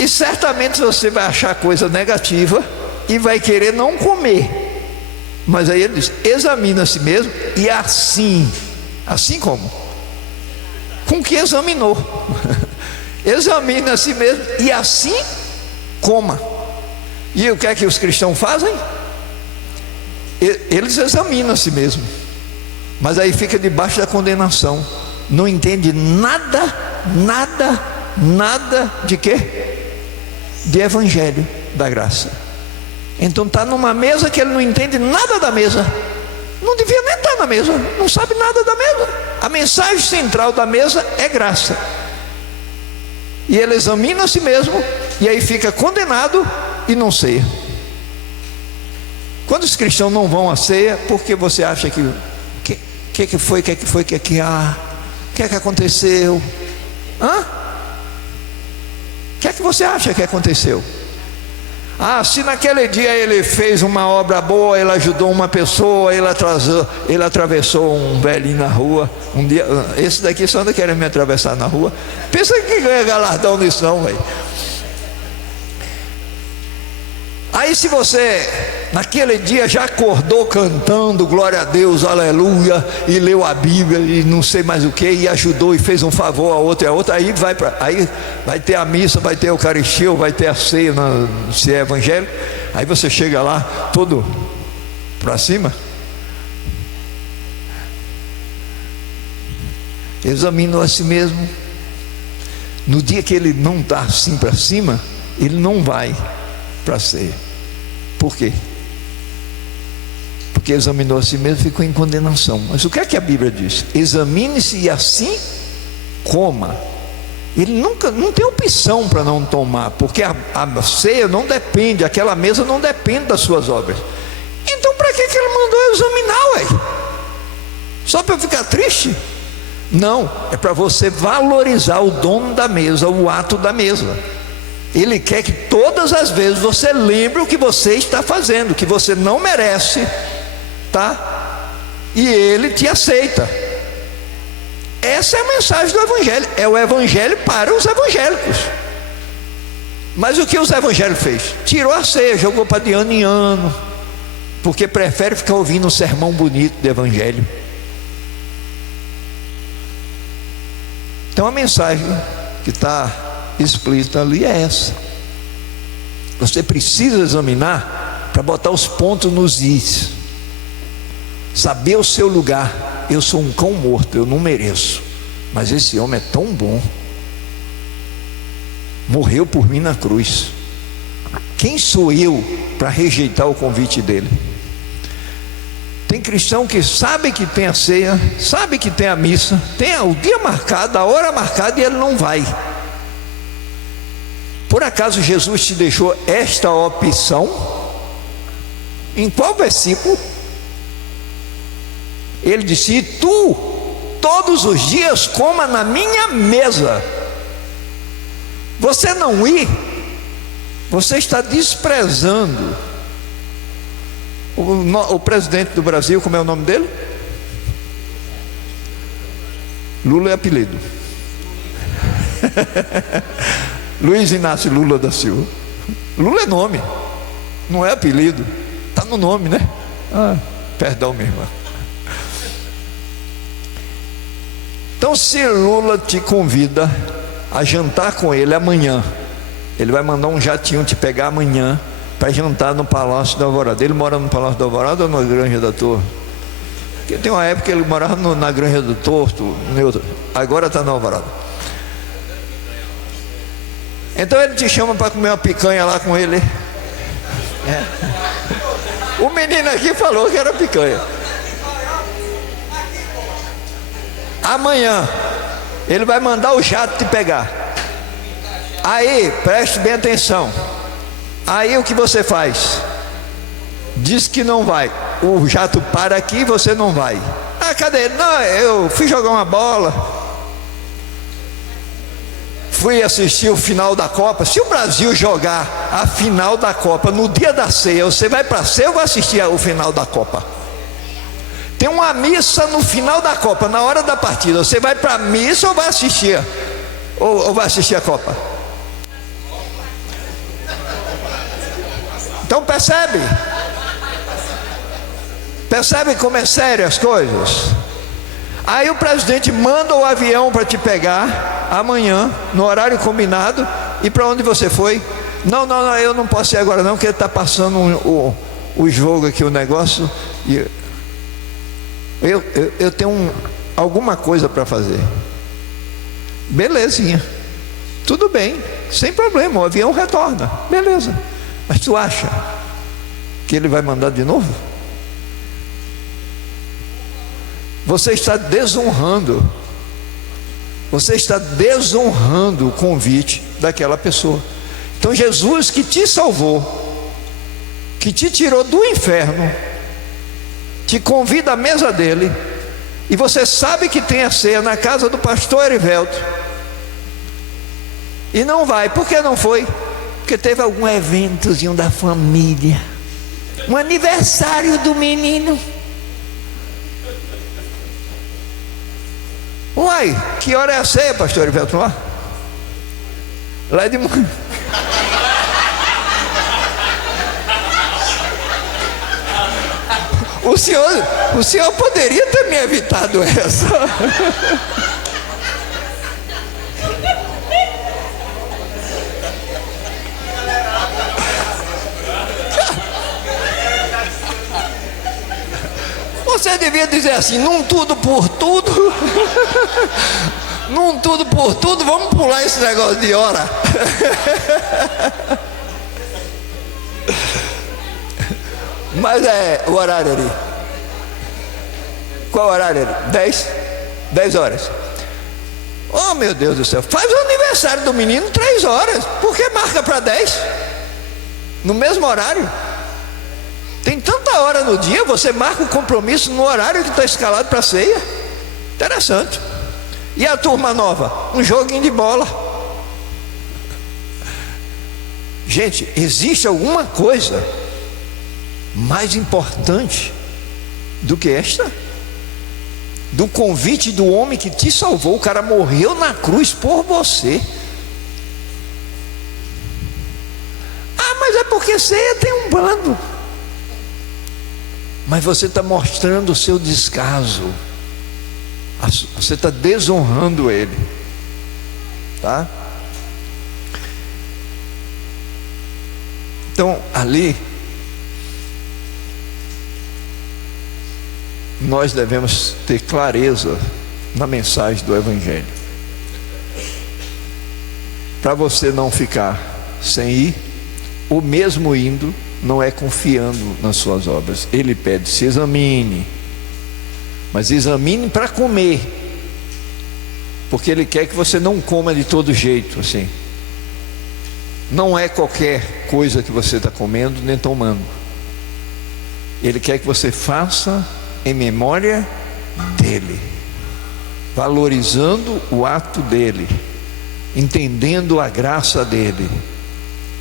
e certamente você vai achar coisa negativa e vai querer não comer. Mas aí ele diz, examina a si mesmo e assim como? Com que examinou. Examina a si mesmo e assim coma. E o que é que os cristãos fazem? Eles examinam a si mesmo, mas aí fica debaixo da condenação, não entende nada de quê? De evangelho da graça. Então está numa mesa que ele não entende nada da mesa, não devia nem estar na mesa, não sabe nada da mesa. A mensagem central da mesa é graça, e ele examina a si mesmo, e aí fica condenado e não ceia. Quando os cristãos não vão à ceia, porque você acha que foi, o que aconteceu? O que você acha que aconteceu? Se naquele dia ele fez uma obra boa, ele ajudou uma pessoa, ele atravessou um velhinho na rua. Um dia, esse daqui só anda querendo me atravessar na rua. Pensa que ganha galardão nisso não, velho. Aí se você naquele dia já acordou cantando glória a Deus, aleluia, e leu a Bíblia e não sei mais o que, e ajudou e fez um favor a outro e a outra, aí vai ter a missa, vai ter a Eucaristia, vai ter a ceia, se é evangélico. Aí você chega lá todo para cima. Examina a si mesmo. No dia que ele não está assim para cima, ele não vai para a ceia. Por quê? Porque examinou a si mesmo e ficou em condenação. Mas o que é que a Bíblia diz? Examine-se e assim coma. Ele não tem opção para não tomar, porque a ceia não depende, aquela mesa não depende das suas obras. Então para que ele mandou examinar, ué? Só para eu ficar triste? Não, é para você valorizar o dono da mesa, o ato da mesa. Ele quer que todas as vezes você lembre o que você está fazendo, que você não merece, tá? E ele te aceita. Essa é a mensagem do evangelho, é o evangelho para os evangélicos. Mas o que os evangélicos fez? Tirou a ceia, jogou para de ano em ano, porque prefere ficar ouvindo um sermão bonito do evangelho. Então a mensagem que está explícita ali é essa. Você precisa examinar para botar os pontos nos is, saber o seu lugar. Eu sou um cão morto, eu não mereço, mas esse homem é tão bom, morreu por mim na cruz. Quem sou eu para rejeitar o convite dele? Tem cristão que sabe que tem a ceia, sabe que tem a missa, tem o dia marcado, a hora marcada, e ele não vai. Por acaso Jesus te deixou esta opção? Em qual versículo? Ele disse: e tu todos os dias coma na minha mesa. Você não ir, você está desprezando o presidente do Brasil. Como é o nome dele? Lula é apelido. Luiz Inácio Lula da Silva. Lula é nome, não é apelido. Está no nome, né? Perdão, minha irmã. Então, se Lula te convida a jantar com ele amanhã, ele vai mandar um jatinho te pegar amanhã para jantar no Palácio da Alvorada. Ele mora no Palácio da Alvorada ou na Granja da Torre? Porque tem uma época que ele morava na Granja do Torto, agora está na Alvorada. Então ele te chama para comer uma picanha lá com ele. O menino aqui falou que era picanha. Amanhã ele vai mandar o jato te pegar. Aí, preste bem atenção. Aí o que você faz? Diz que não vai. O jato para aqui e você não vai. Ah, cadê ele? Não, eu fui jogar uma bola. Fui assistir o final da Copa. Se o Brasil jogar a final da Copa no dia da ceia, você vai para a ceia ou vai assistir o final da Copa? Tem uma missa no final da Copa, na hora da partida. Você vai para a missa ou vai assistir? Ou vai assistir a Copa? Então percebe? Percebe como é sério as coisas? Aí o presidente manda o avião para te pegar amanhã, no horário combinado. E para onde você foi? Não, eu não posso ir agora não, porque está passando o jogo aqui, o negócio. E eu tenho alguma coisa para fazer. Belezinha. Tudo bem, sem problema, o avião retorna. Beleza. Mas tu acha que ele vai mandar de novo? Você está desonrando. Você está desonrando o convite daquela pessoa. Então Jesus, que te salvou, que te tirou do inferno, te convida à mesa dele, e você sabe que tem a ceia na casa do pastor Erivelto, e não vai. Por que não foi? Porque teve algum eventozinho da família, um aniversário do menino. Uai, que hora é a ceia, pastor Erivelto? Lá de manhã. O senhor poderia ter me evitado essa. Você devia dizer assim: num tudo por tudo. Num tudo por tudo, vamos pular esse negócio de hora. Mas é o horário ali. Qual horário ali? 10 horas. Oh, meu Deus do céu. Faz o aniversário do menino 3 horas. Por que marca para 10? No mesmo horário. Tem tanta hora no dia, você marca o compromisso no horário que está escalado para a ceia. Interessante. E a turma nova? Um joguinho de bola. Gente, existe alguma coisa mais importante do que esta? Do convite do homem que te salvou. O cara morreu na cruz por você. Ah, mas é porque ceia tem um bando. Mas você está mostrando o seu descaso. Você está desonrando ele. Tá? Então, ali, nós devemos ter clareza na mensagem do Evangelho. Para você não ficar sem ir, ou mesmo indo, não é confiando nas suas obras. Ele pede: se examine, mas examine para comer, porque ele quer que você não coma de todo jeito, assim. Não é qualquer coisa que você está comendo nem tomando. Ele quer que você faça em memória dele, valorizando o ato dele, entendendo a graça dele.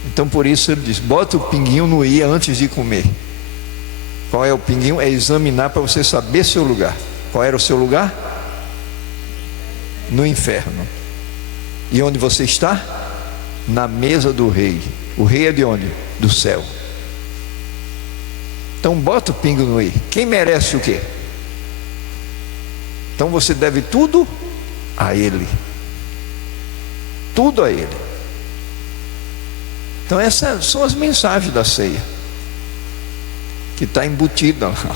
Então por isso ele diz: bota o pinguinho no i antes de comer. Qual é o pinguinho? É examinar para você saber seu lugar. Qual era o seu lugar? No inferno. E onde você está? Na mesa do rei. O rei é de onde? Do céu. Então bota o pingo no i. Quem merece o quê? Então você deve tudo a ele. Tudo a ele. Então essas são as mensagens da ceia, que está embutida lá.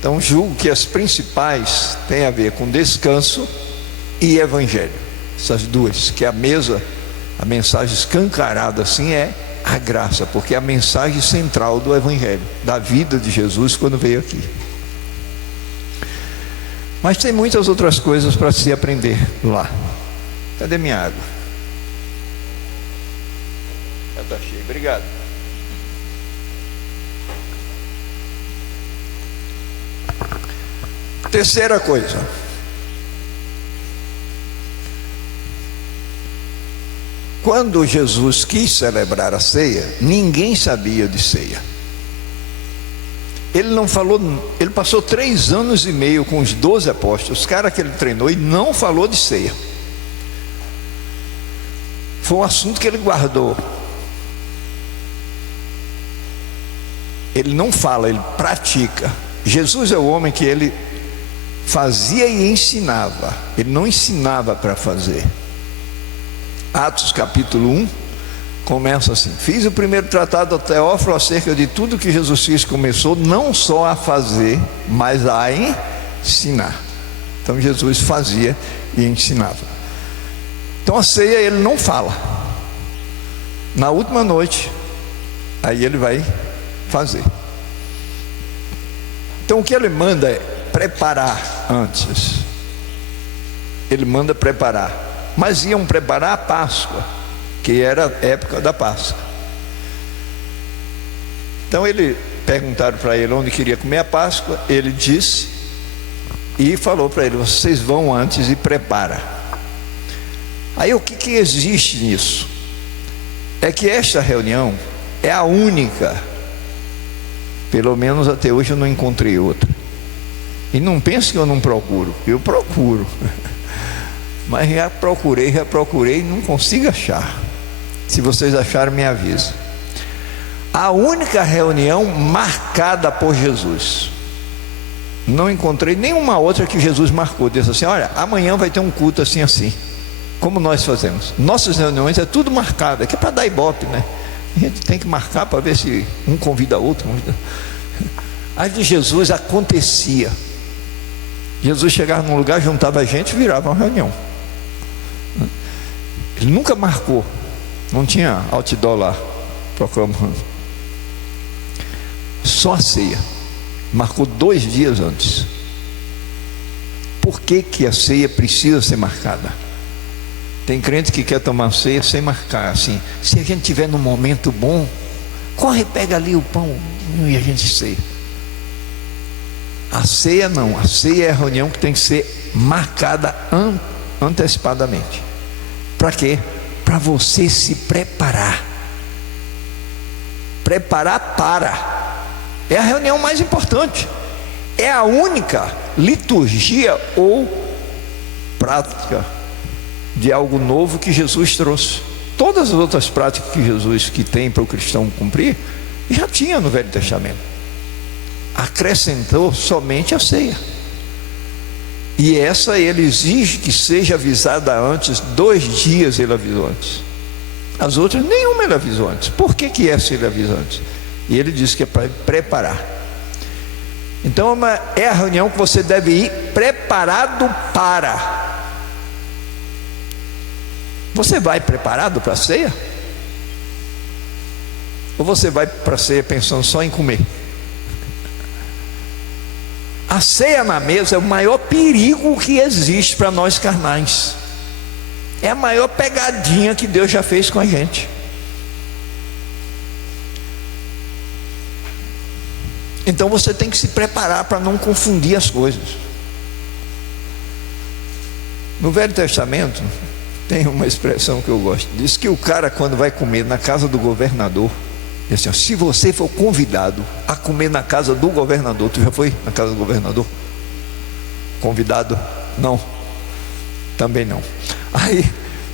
Então julgo que as principais têm a ver com descanso e evangelho. Essas duas, que a mesa, a mensagem escancarada assim é a graça, porque é a mensagem central do Evangelho, da vida de Jesus quando veio aqui. Mas tem muitas outras coisas para se aprender lá. Cadê minha água? Já está cheia, obrigado. Terceira coisa. Quando Jesus quis celebrar a ceia, ninguém sabia de ceia. Ele não falou, ele passou 3 anos e meio com os 12 apóstolos, os caras que ele treinou, e não falou de ceia. Foi um assunto que ele guardou. Ele não fala, ele pratica. Jesus é o homem que ele fazia e ensinava. Ele não ensinava para fazer. Atos capítulo 1 começa assim: fiz o primeiro tratado ao Teófilo acerca de tudo que Jesus Cristo começou não só a fazer, mas a ensinar. Então Jesus fazia e ensinava. Então a ceia ele não fala. Na última noite, aí ele vai fazer. Então o que ele manda é preparar antes. Ele manda preparar. Mas iam preparar a Páscoa, que era a época da Páscoa. Então perguntaram para ele onde queria comer a Páscoa. Ele disse e falou para ele: vocês vão antes e prepara. Aí o que existe nisso? É que esta reunião é a única, pelo menos até hoje eu não encontrei outra. E não pense que eu não procuro, eu procuro. Mas já procurei e não consigo achar. Se vocês acharem, me avisem. A única reunião marcada por Jesus. Não encontrei nenhuma outra que Jesus marcou. Disse assim: olha, amanhã vai ter um culto assim, assim. Como nós fazemos. Nossas reuniões é tudo marcado. Aqui é para dar ibope, né? A gente tem que marcar para ver se um convida outro. A de Jesus acontecia. Jesus chegava num lugar, juntava a gente e virava uma reunião. Ele nunca marcou. Não tinha outdoor lá proclamando. Só a ceia. Marcou 2 dias antes. Por que a ceia precisa ser marcada? Tem crente que quer tomar ceia sem marcar. Assim, se a gente estiver num momento bom, corre, pega ali o pão e a gente ceia. A ceia não. A ceia é a reunião que tem que ser marcada antecipadamente. Para quê? Para você se preparar. Preparar para. É a reunião mais importante. É a única liturgia ou prática de algo novo que Jesus trouxe. Todas as outras práticas que Jesus que tem para o cristão cumprir, já tinha no Velho Testamento. Acrescentou somente a ceia. E essa ele exige que seja avisada antes. 2 dias ele avisou antes. As outras nenhuma ele avisou antes. Por que essa ele avisa antes? E ele disse que é para preparar. Então é a reunião que você deve ir preparado para. Você vai preparado para a ceia? Ou você vai para a ceia pensando só em comer? A ceia na mesa é o maior perigo que existe para nós carnais. É a maior pegadinha que Deus já fez com a gente. Então você tem que se preparar para não confundir as coisas. No Velho Testamento tem uma expressão que eu gosto. Diz que o cara, quando vai comer na casa do governador, diz assim: se você for convidado a comer na casa do governador. Tu já foi na casa do governador? Convidado? Não. Também não. Aí,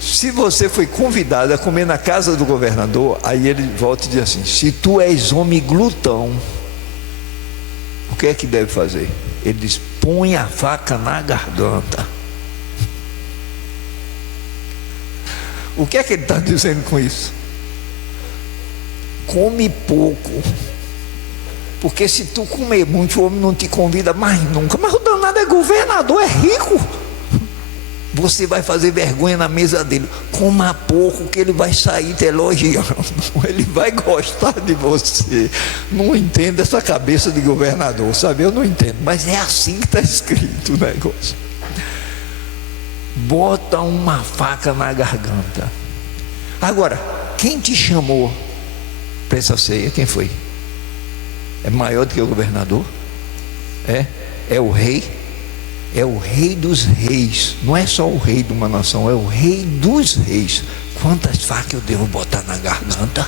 se você foi convidado a comer na casa do governador, aí ele volta e diz assim: se tu és homem glutão, o que é que deve fazer? Ele diz: põe a faca na garganta. O que é que ele está dizendo com isso? Come pouco, porque se tu comer muito, o homem não te convida mais nunca. Mas o danado é governador, é rico, você vai fazer vergonha na mesa dele. Coma pouco que ele vai sair te elogiando, ele vai gostar de você. Não entendo essa cabeça de governador, sabe? Eu não entendo, mas é assim que está escrito o negócio. Bota uma faca na garganta. Agora, quem te chamou para essa ceia? Quem foi? É maior do que o governador? É o rei? É o rei dos reis. Não é só o rei de uma nação, é o rei dos reis. Quantas facas eu devo botar na garganta?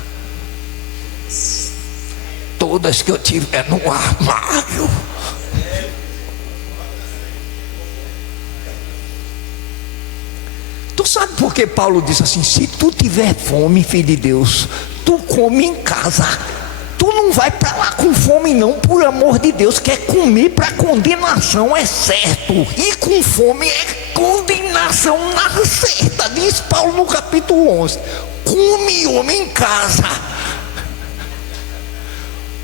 Todas que eu tiver no armário. Tu sabe por que Paulo disse assim: se tu tiver fome, filho de Deus, tu come em casa. Tu não vai para lá com fome não, por amor de Deus. Quer comer para condenação, é certo. E com fome é condenação na certa. Diz Paulo no capítulo 11. Come, homem, em casa.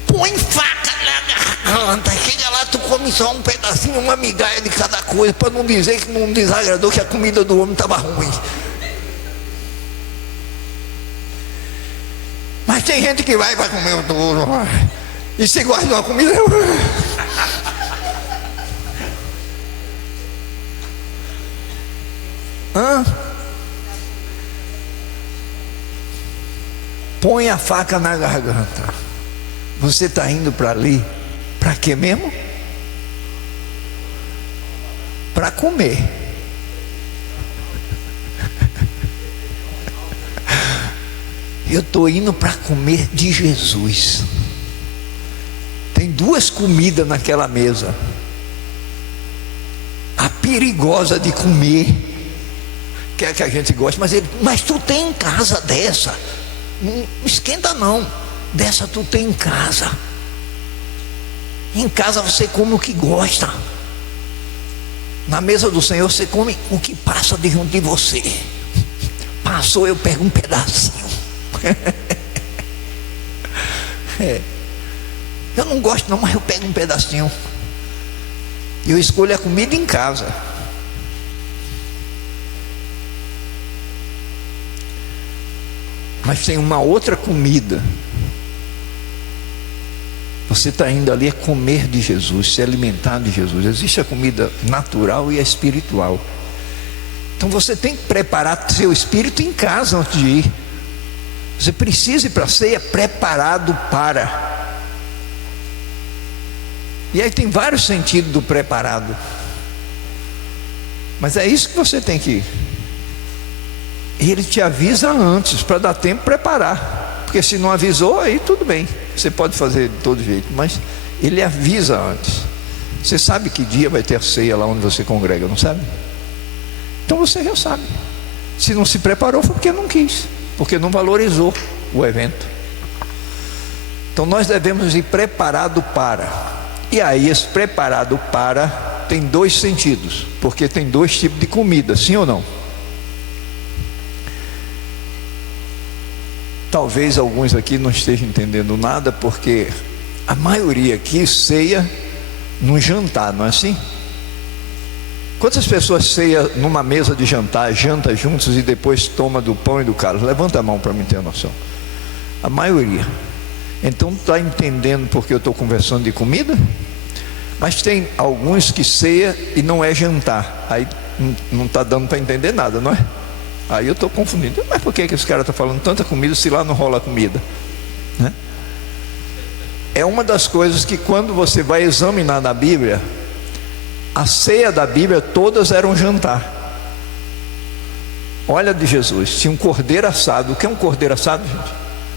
Põe faca na garganta. Chega lá, tu come só um pedacinho, uma migalha de cada coisa, para não dizer que não desagradou, que a comida do homem estava ruim. Mas tem gente que vai para comer tudo e se guarda uma comida. Põe a faca na garganta. Você está indo para ali para quê mesmo? Para comer. Eu estou indo para comer de Jesus. Tem duas comidas naquela mesa. A perigosa de comer, que é a que a gente gosta, mas tu tem em casa dessa. Não esquenta não. Dessa tu tem em casa. Em casa você come o que gosta. Na mesa do Senhor você come o que passa diante de você. Passou, eu pego um pedacinho. Eu não gosto não, mas eu pego um pedacinho. E eu escolho a comida em casa. Mas tem uma outra comida. Você está indo ali a comer de Jesus, se alimentar de Jesus. Existe a comida natural e a espiritual. Então você tem que preparar seu espírito em casa antes de ir. Você precisa ir para a ceia preparado para. E aí tem vários sentidos do preparado. Mas é isso que você tem que ir. E ele te avisa antes, para dar tempo de preparar. Porque se não avisou, aí tudo bem. Você pode fazer de todo jeito, mas ele avisa antes. Você sabe que dia vai ter a ceia lá onde você congrega, não sabe? Então você já sabe. Se não se preparou foi porque não quis, porque não valorizou o evento. Então nós devemos ir preparado para. E aí esse preparado para tem dois sentidos, porque tem dois tipos de comida, sim ou não? Talvez alguns aqui não estejam entendendo nada, porque a maioria aqui ceia no jantar, não é assim? Quantas pessoas ceia numa mesa de jantar, janta juntos e depois toma do pão e do cálice? Levanta a mão para mim ter noção. A maioria. Então está entendendo porque eu estou conversando de comida? Mas tem alguns que ceia e não é jantar. Aí não está dando para entender nada, não é? Aí eu estou confundindo. Mas por que esse cara está falando tanta comida se lá não rola comida? Né? É uma das coisas que quando você vai examinar na Bíblia, a ceia da Bíblia todas eram jantar. Olha de Jesus, tinha um cordeiro assado. O que é um cordeiro assado, gente?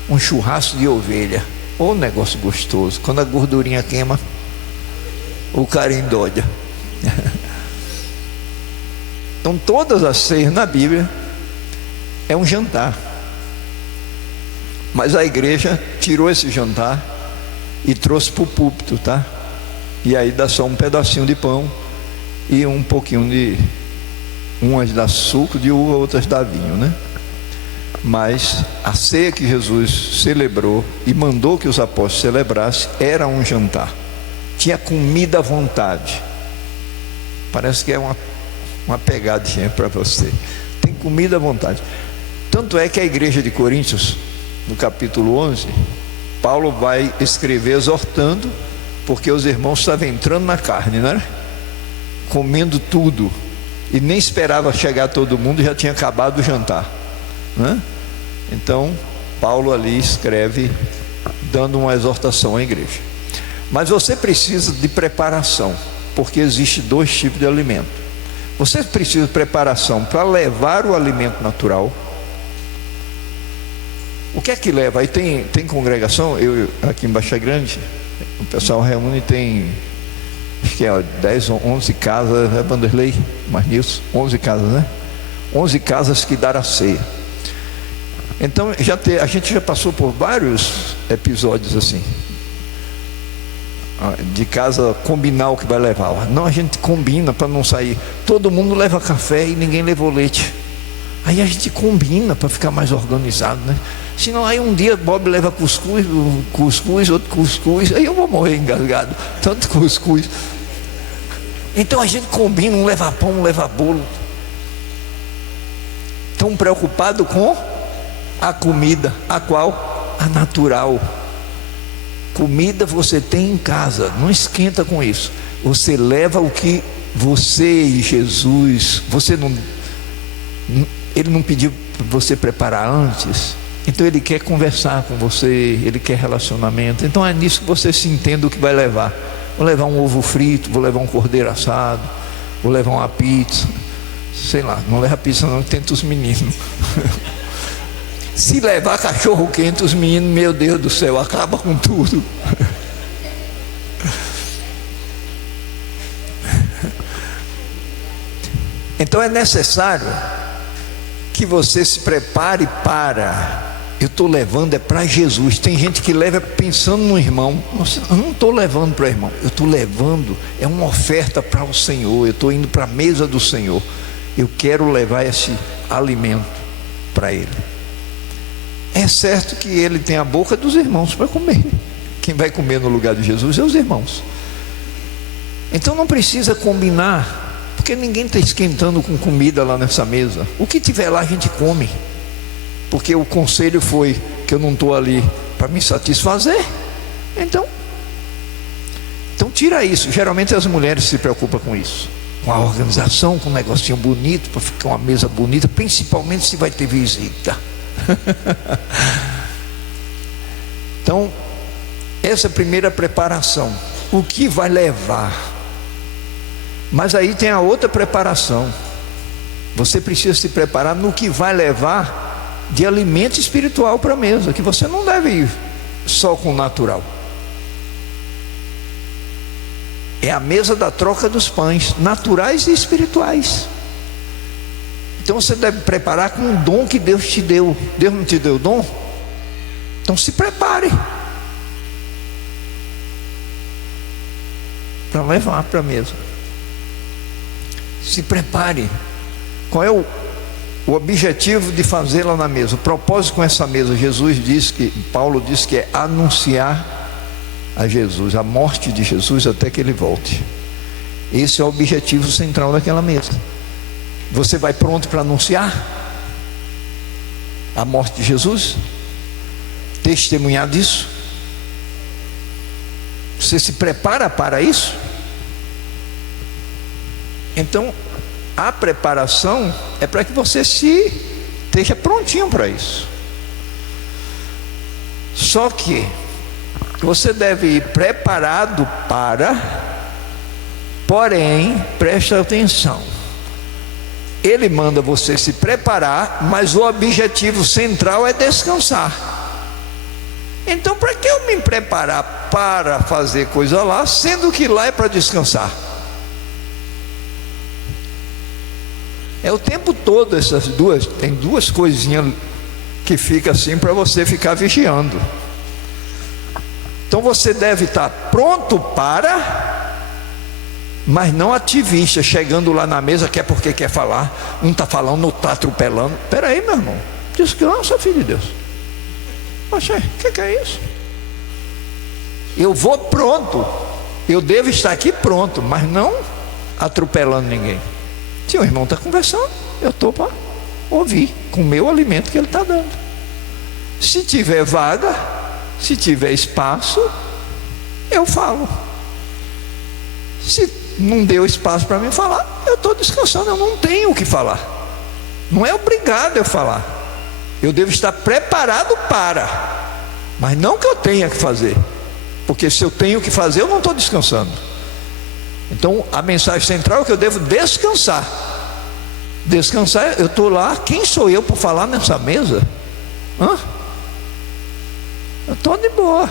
Um churrasco de ovelha. Ô, negócio gostoso. Quando a gordurinha queima, o cara endoida. Então todas as ceias na Bíblia é um jantar. Mas a igreja tirou esse jantar e trouxe para o púlpito, tá? E aí dá só um pedacinho de pão e um pouquinho de... umas dá suco de uva, outras dá vinho, né? Mas a ceia que Jesus celebrou e mandou que os apóstolos celebrassem era um jantar. Tinha comida à vontade. Parece que é uma pegadinha para você. Tem comida à vontade. Tanto é que a igreja de Coríntios, no capítulo 11, Paulo vai escrever exortando, porque os irmãos estavam entrando na carne, não era? Comendo tudo, e nem esperava chegar todo mundo, já tinha acabado o jantar, né? Então Paulo ali escreve dando uma exortação à igreja. Mas você precisa de preparação, porque existe dois tipos de alimento. Você precisa de preparação para levar o alimento natural. O que é que leva? Aí tem congregação, eu aqui em Baixa Grande, o pessoal reúne, tem acho que é 10 ou 11 casas, é Vanderlei, mas nisso, 11 casas, né? 11 casas que dar a ceia. Então a gente já passou por vários episódios assim, de casa combinar o que vai levar. Não, a gente combina para não sair. Todo mundo leva café e ninguém levou leite. Aí a gente combina para ficar mais organizado, né? Senão aí um dia Bob leva cuscuz, outro cuscuz, aí eu vou morrer engasgado, tanto cuscuz. Então a gente combina, um leva pão, um leva bolo. Tão preocupado com a comida, a qual? A natural. Comida você tem em casa, não esquenta com isso. Você leva o que você e Jesus, ele não pediu para você preparar antes. Então ele quer conversar com você, ele quer relacionamento. Então é nisso que você se entende o que vai levar. Vou levar um ovo frito, vou levar um cordeiro assado, vou levar uma pizza, sei lá, não leva pizza não, tenta os meninos. Se levar cachorro quente, os meninos, meu Deus do céu, acaba com tudo. Então é necessário que você se prepare para. Eu estou levando é para Jesus. Tem gente que leva pensando no irmão. Nossa, eu não estou levando para o irmão, eu estou levando, é uma oferta para o Senhor. Eu estou indo para a mesa do Senhor. Eu quero levar esse alimento para Ele. É certo que Ele tem a boca dos irmãos para comer. Quem vai comer no lugar de Jesus é os irmãos. Então não precisa combinar, porque ninguém está esquentando com comida lá nessa mesa. O que tiver lá a gente come, porque o conselho foi que eu não estou ali para me satisfazer. Então tira isso. Geralmente as mulheres se preocupam com isso, com a organização, com um negocinho bonito, para ficar uma mesa bonita, principalmente se vai ter visita. Então essa é a primeira preparação, o que vai levar. Mas aí tem a outra preparação. Você precisa se preparar no que vai levar de alimento espiritual para a mesa, que você não deve ir só com o natural. É a mesa da troca dos pães, naturais e espirituais. Então você deve preparar com o dom que Deus te deu. Deus não te deu o dom? Então se prepare para levar para a mesa. Se prepare. Qual é o objetivo de fazê-la na mesa? O propósito com essa mesa, Paulo diz que é anunciar a Jesus, a morte de Jesus até que Ele volte. Esse é o objetivo central daquela mesa. Você vai pronto para anunciar a morte de Jesus? Testemunhar disso? Você se prepara para isso? Então a preparação é para que você esteja prontinho para isso. Só que você deve ir preparado porém, preste atenção, Ele manda você se preparar, mas o objetivo central é descansar. Então para que eu me preparar para fazer coisa lá, sendo que lá é para descansar? É o tempo todo tem duas coisinhas que fica assim para você ficar vigiando. Então você deve estar pronto mas não ativista, chegando lá na mesa, quer porque quer falar, um está falando, outro está atropelando. Espera aí, meu irmão, descansa, filho de Deus. Poxa, o que é isso? Eu vou pronto, eu devo estar aqui pronto, mas não atropelando ninguém. Se o irmão está conversando, eu estou para ouvir com o meu alimento que ele está dando. Se tiver vaga, se tiver espaço, eu falo. Se não deu espaço para mim falar, eu estou descansando, eu não tenho o que falar. Não é obrigado eu falar. Eu devo estar preparado para, mas não que eu tenha que fazer, porque se eu tenho que fazer, eu não estou descansando. Então a mensagem central é que eu devo descansar. Descansar, eu estou lá, quem sou eu para falar nessa mesa? Eu estou de boa.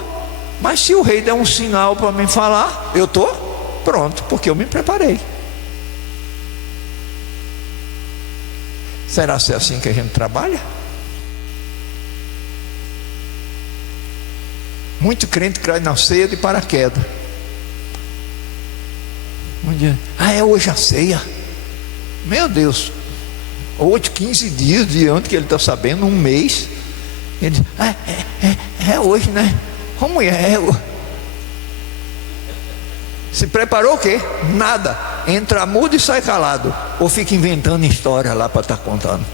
Mas se o rei der um sinal para mim falar, eu estou pronto, porque eu me preparei. Será ser assim que a gente trabalha? Muito crente cai na ceia de paraquedas. Um dia, é hoje a ceia. Meu Deus, hoje 15 dias diante que ele está sabendo, um mês. Ele diz, é hoje, né? Como é? Se preparou o quê? Nada. Entra mudo e sai calado. Ou fica inventando história lá para estar contando.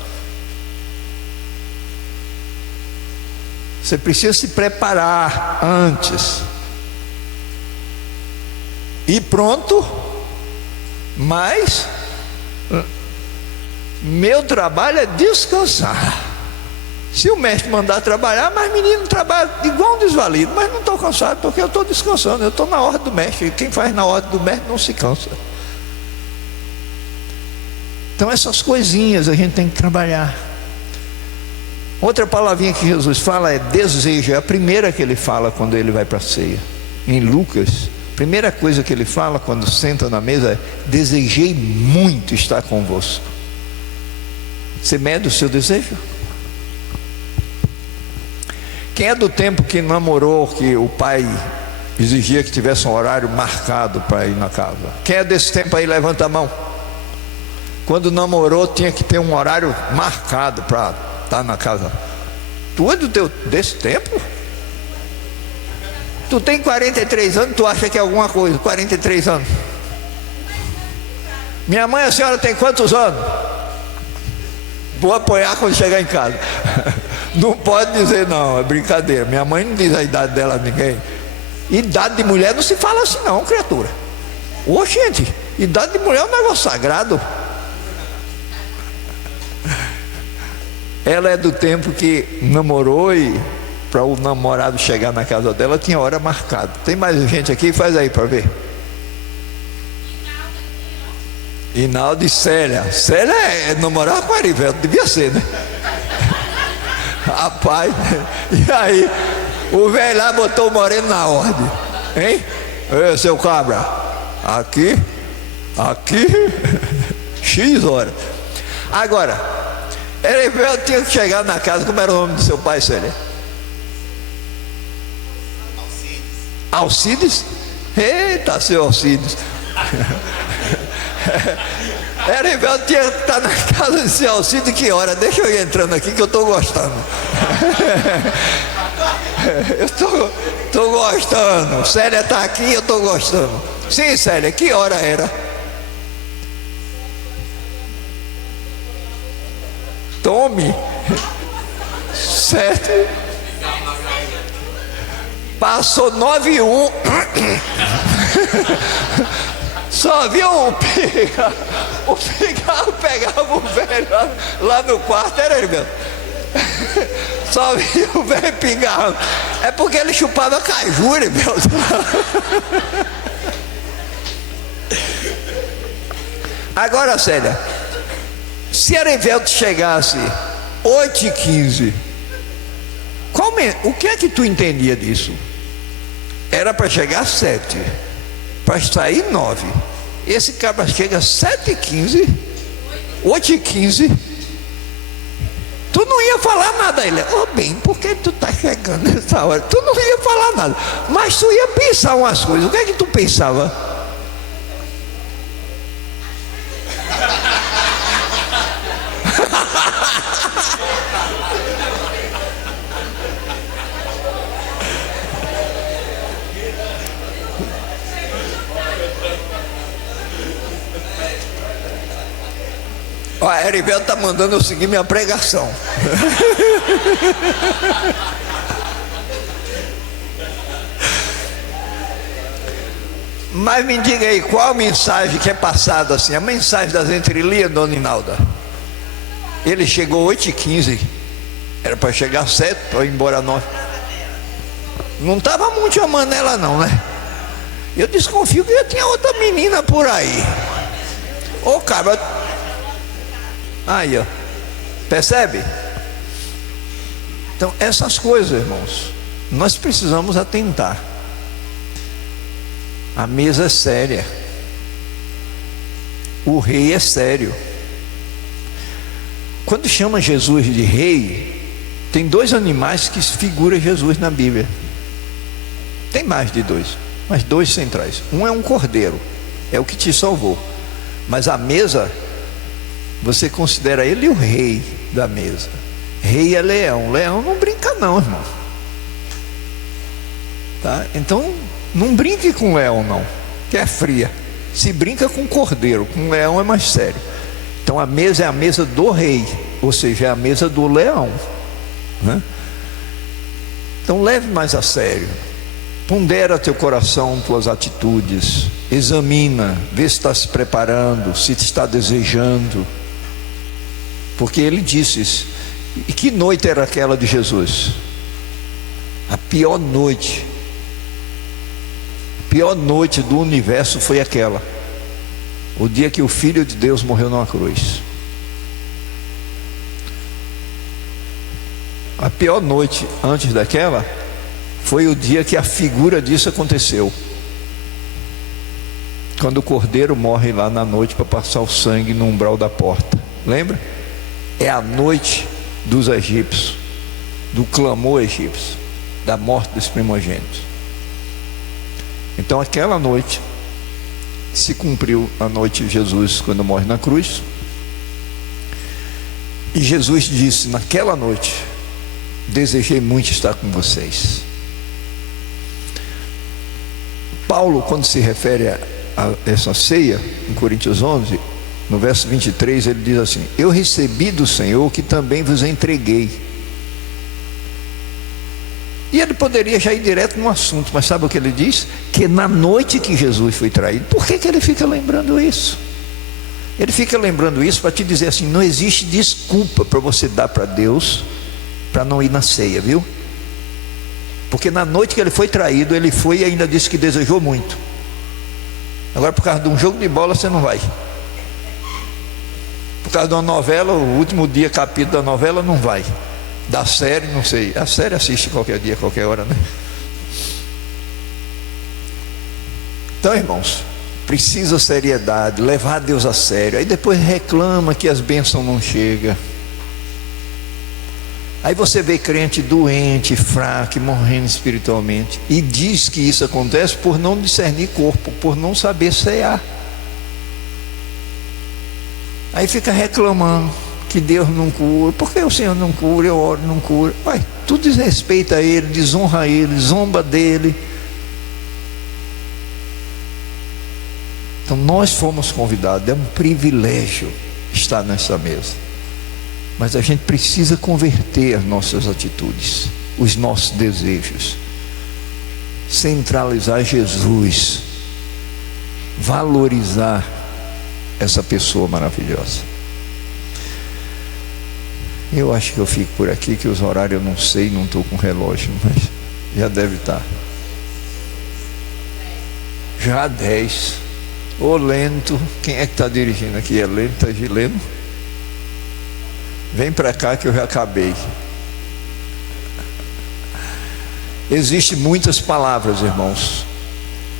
Você precisa se preparar antes. E pronto. Mas meu trabalho é descansar. Se o mestre mandar trabalhar, mas menino trabalha igual um desvalido, mas não estou cansado porque eu estou descansando, eu estou na ordem do mestre. E quem faz na ordem do mestre não se cansa. Então essas coisinhas a gente tem que trabalhar. Outra palavrinha que Jesus fala é desejo. É a primeira que ele fala quando ele vai para a ceia. Em Lucas, a primeira coisa que ele fala quando senta na mesa é: desejei muito estar convosco. Você mede o seu desejo? Quem é do tempo que namorou, que o pai exigia que tivesse um horário marcado para ir na casa? Quem é desse tempo aí, levanta a mão. Quando namorou, tinha que ter um horário marcado para estar na casa. Tu é desse tempo? Tu tem 43 anos, tu acha que é alguma coisa? 43 anos. Minha mãe, a senhora tem quantos anos? Vou apoiar quando chegar em casa. Não pode dizer não, é brincadeira. Minha mãe não diz a idade dela a ninguém. Idade de mulher não se fala assim não, criatura. Ô gente, idade de mulher é um negócio sagrado. Ela é do tempo que namorou e para o namorado chegar na casa dela tinha hora marcada. Tem mais gente aqui? Faz aí para ver. Inaldo e Célia. Célia é namorar com Arivelto, devia ser, né? Rapaz, e aí o velho lá botou o moreno na ordem, hein? Ei, seu cabra, aqui X horas. Agora, Arivelto tinha que chegar na casa. Como era o nome do seu pai, Célia? Alcides? Eita, seu Alcides. Arivelto tinha que estar na casa de seu Alcides. Que hora? Deixa eu ir entrando aqui que eu estou gostando. Eu estou gostando. Célia está aqui, eu estou gostando. Sim, Célia, que hora era? Tome 7. Passou 9:01. Só viu o pigarro pegava o velho lá no quarto, era ele mesmo. Só viu o velho pigarro. É porque ele chupava caju, meu. Agora, Célia, se Arivelto chegasse 8h15, o que é que tu entendia disso? Era para chegar 7, para sair 9. Esse cara chega 7h15, 8h15. Tu não ia falar nada a ele. Bem, por que tu tá chegando nessa hora? Tu não ia falar nada, mas tu ia pensar umas coisas. O que é que tu pensava? Ó, a Erivelto está mandando eu seguir minha pregação. Mas me diga aí, qual a mensagem que é passada assim? A mensagem das entrelinhas, dona Inalda. Ele chegou 8h15, era para chegar às 7, para ir embora às 9. Não estava muito amando ela não, né? Eu desconfio que já tinha outra menina por aí. Ô cara, aí ó, percebe? Então essas coisas, irmãos, nós precisamos atentar. A mesa é séria, o rei é sério. Quando chama Jesus de rei, tem 2 animais que figuram Jesus na Bíblia. Tem mais de 2, mas 2 centrais. Um é um cordeiro, é o que te salvou. Mas a mesa, você considera ele o rei da mesa. Rei é leão, leão não brinca não, irmão. Tá? Então não brinque com leão não, que é fria. Se brinca com cordeiro, com leão é mais sério. Então a mesa é a mesa do rei, ou seja, é a mesa do leão, né? Então leve mais a sério. Pondera teu coração, tuas atitudes. Examina, vê se está se preparando, se está desejando. Porque ele disse isso. E que noite era aquela de Jesus? A pior noite. A pior noite do universo foi aquela. O dia que o Filho de Deus morreu numa cruz. A pior noite antes daquela foi o dia que a figura disso aconteceu. Quando o cordeiro morre lá na noite para passar o sangue no umbral da porta. Lembra? É a noite dos egípcios, do clamor egípcio, da morte dos primogênitos. Então aquela noite se cumpriu a noite de Jesus quando morre na cruz. E Jesus disse naquela noite: desejei muito estar com vocês. Paulo, quando se refere a essa ceia, em Coríntios 11, no verso 23, ele diz assim: eu recebi do Senhor que também vos entreguei. E ele poderia já ir direto no assunto, mas sabe o que ele diz? Que na noite que Jesus foi traído. Por que ele fica lembrando isso? Ele fica lembrando isso para te dizer assim: não existe desculpa para você dar para Deus para não ir na ceia, viu? Porque na noite que ele foi traído, ele foi e ainda disse que desejou muito. Agora por causa de um jogo de bola você não vai. Por causa de uma novela, o último dia capítulo da novela, não vai. Da série, não sei. A série assiste qualquer dia, qualquer hora, né? Então, irmãos, precisa seriedade, levar Deus a sério. Aí depois reclama que as bênçãos não chegam. Aí você vê crente doente, fraco, morrendo espiritualmente, e diz que isso acontece por não discernir corpo, por não saber cear. Aí fica reclamando que Deus não cura. Por que o Senhor não cura? Eu oro, não cura. Vai, tu desrespeita ele, desonra ele, zomba dele. Então nós fomos convidados, é um privilégio estar nessa mesa. Mas a gente precisa converter as nossas atitudes, os nossos desejos, centralizar Jesus, valorizar essa pessoa maravilhosa. Eu acho que eu fico por aqui, que os horários eu não sei, não estou com relógio, mas já deve estar. Já 10. Ô lento, quem é que está dirigindo aqui? É lento, está lendo? Vem para cá que eu já acabei. Existem muitas palavras, irmãos,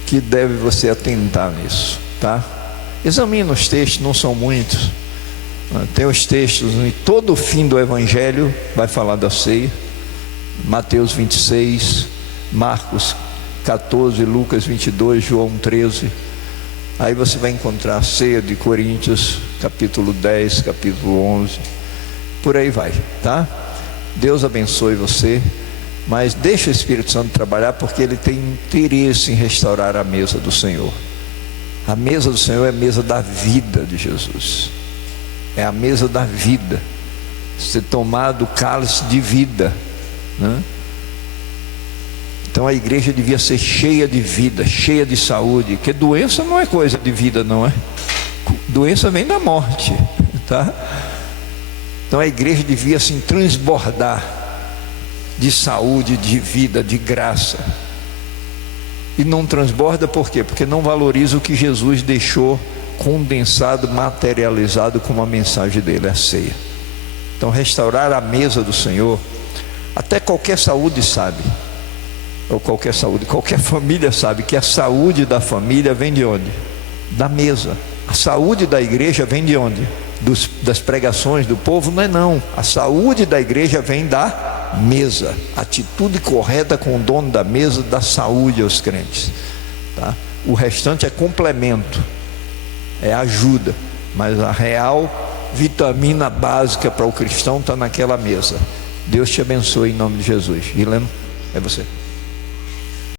que deve você atentar nisso, tá? Examine os textos, não são muitos. Tem os textos, em todo o fim do Evangelho vai falar da ceia. Mateus 26, Marcos 14, Lucas 22, João 13. Aí você vai encontrar a ceia de Coríntios, capítulo 10, capítulo 11. Por aí vai, tá? Deus abençoe você, mas deixa o Espírito Santo trabalhar, porque ele tem interesse em restaurar a mesa do Senhor. A mesa do Senhor é a mesa da vida de Jesus. é a mesa da vida. Ser tomado o cálice de vida, né? Então a igreja devia ser cheia de vida, cheia de saúde, porque doença não é coisa de vida, não é? Doença vem da morte, tá? Então a igreja devia assim transbordar de saúde, de vida, de graça. E não transborda por quê? Porque não valoriza o que Jesus deixou condensado, materializado como a mensagem dele, a ceia. Então restaurar a mesa do Senhor, até qualquer saúde sabe, ou qualquer família sabe que a saúde da família vem de onde? Da mesa. A saúde da igreja vem de onde? Das pregações do povo? Não é não. A saúde da igreja vem da mesa. Atitude correta com o dono da mesa dá saúde aos crentes, tá? O restante é complemento, é ajuda, mas a real vitamina básica para o cristão está naquela mesa. Deus te abençoe em nome de Jesus. Guilherme, é você.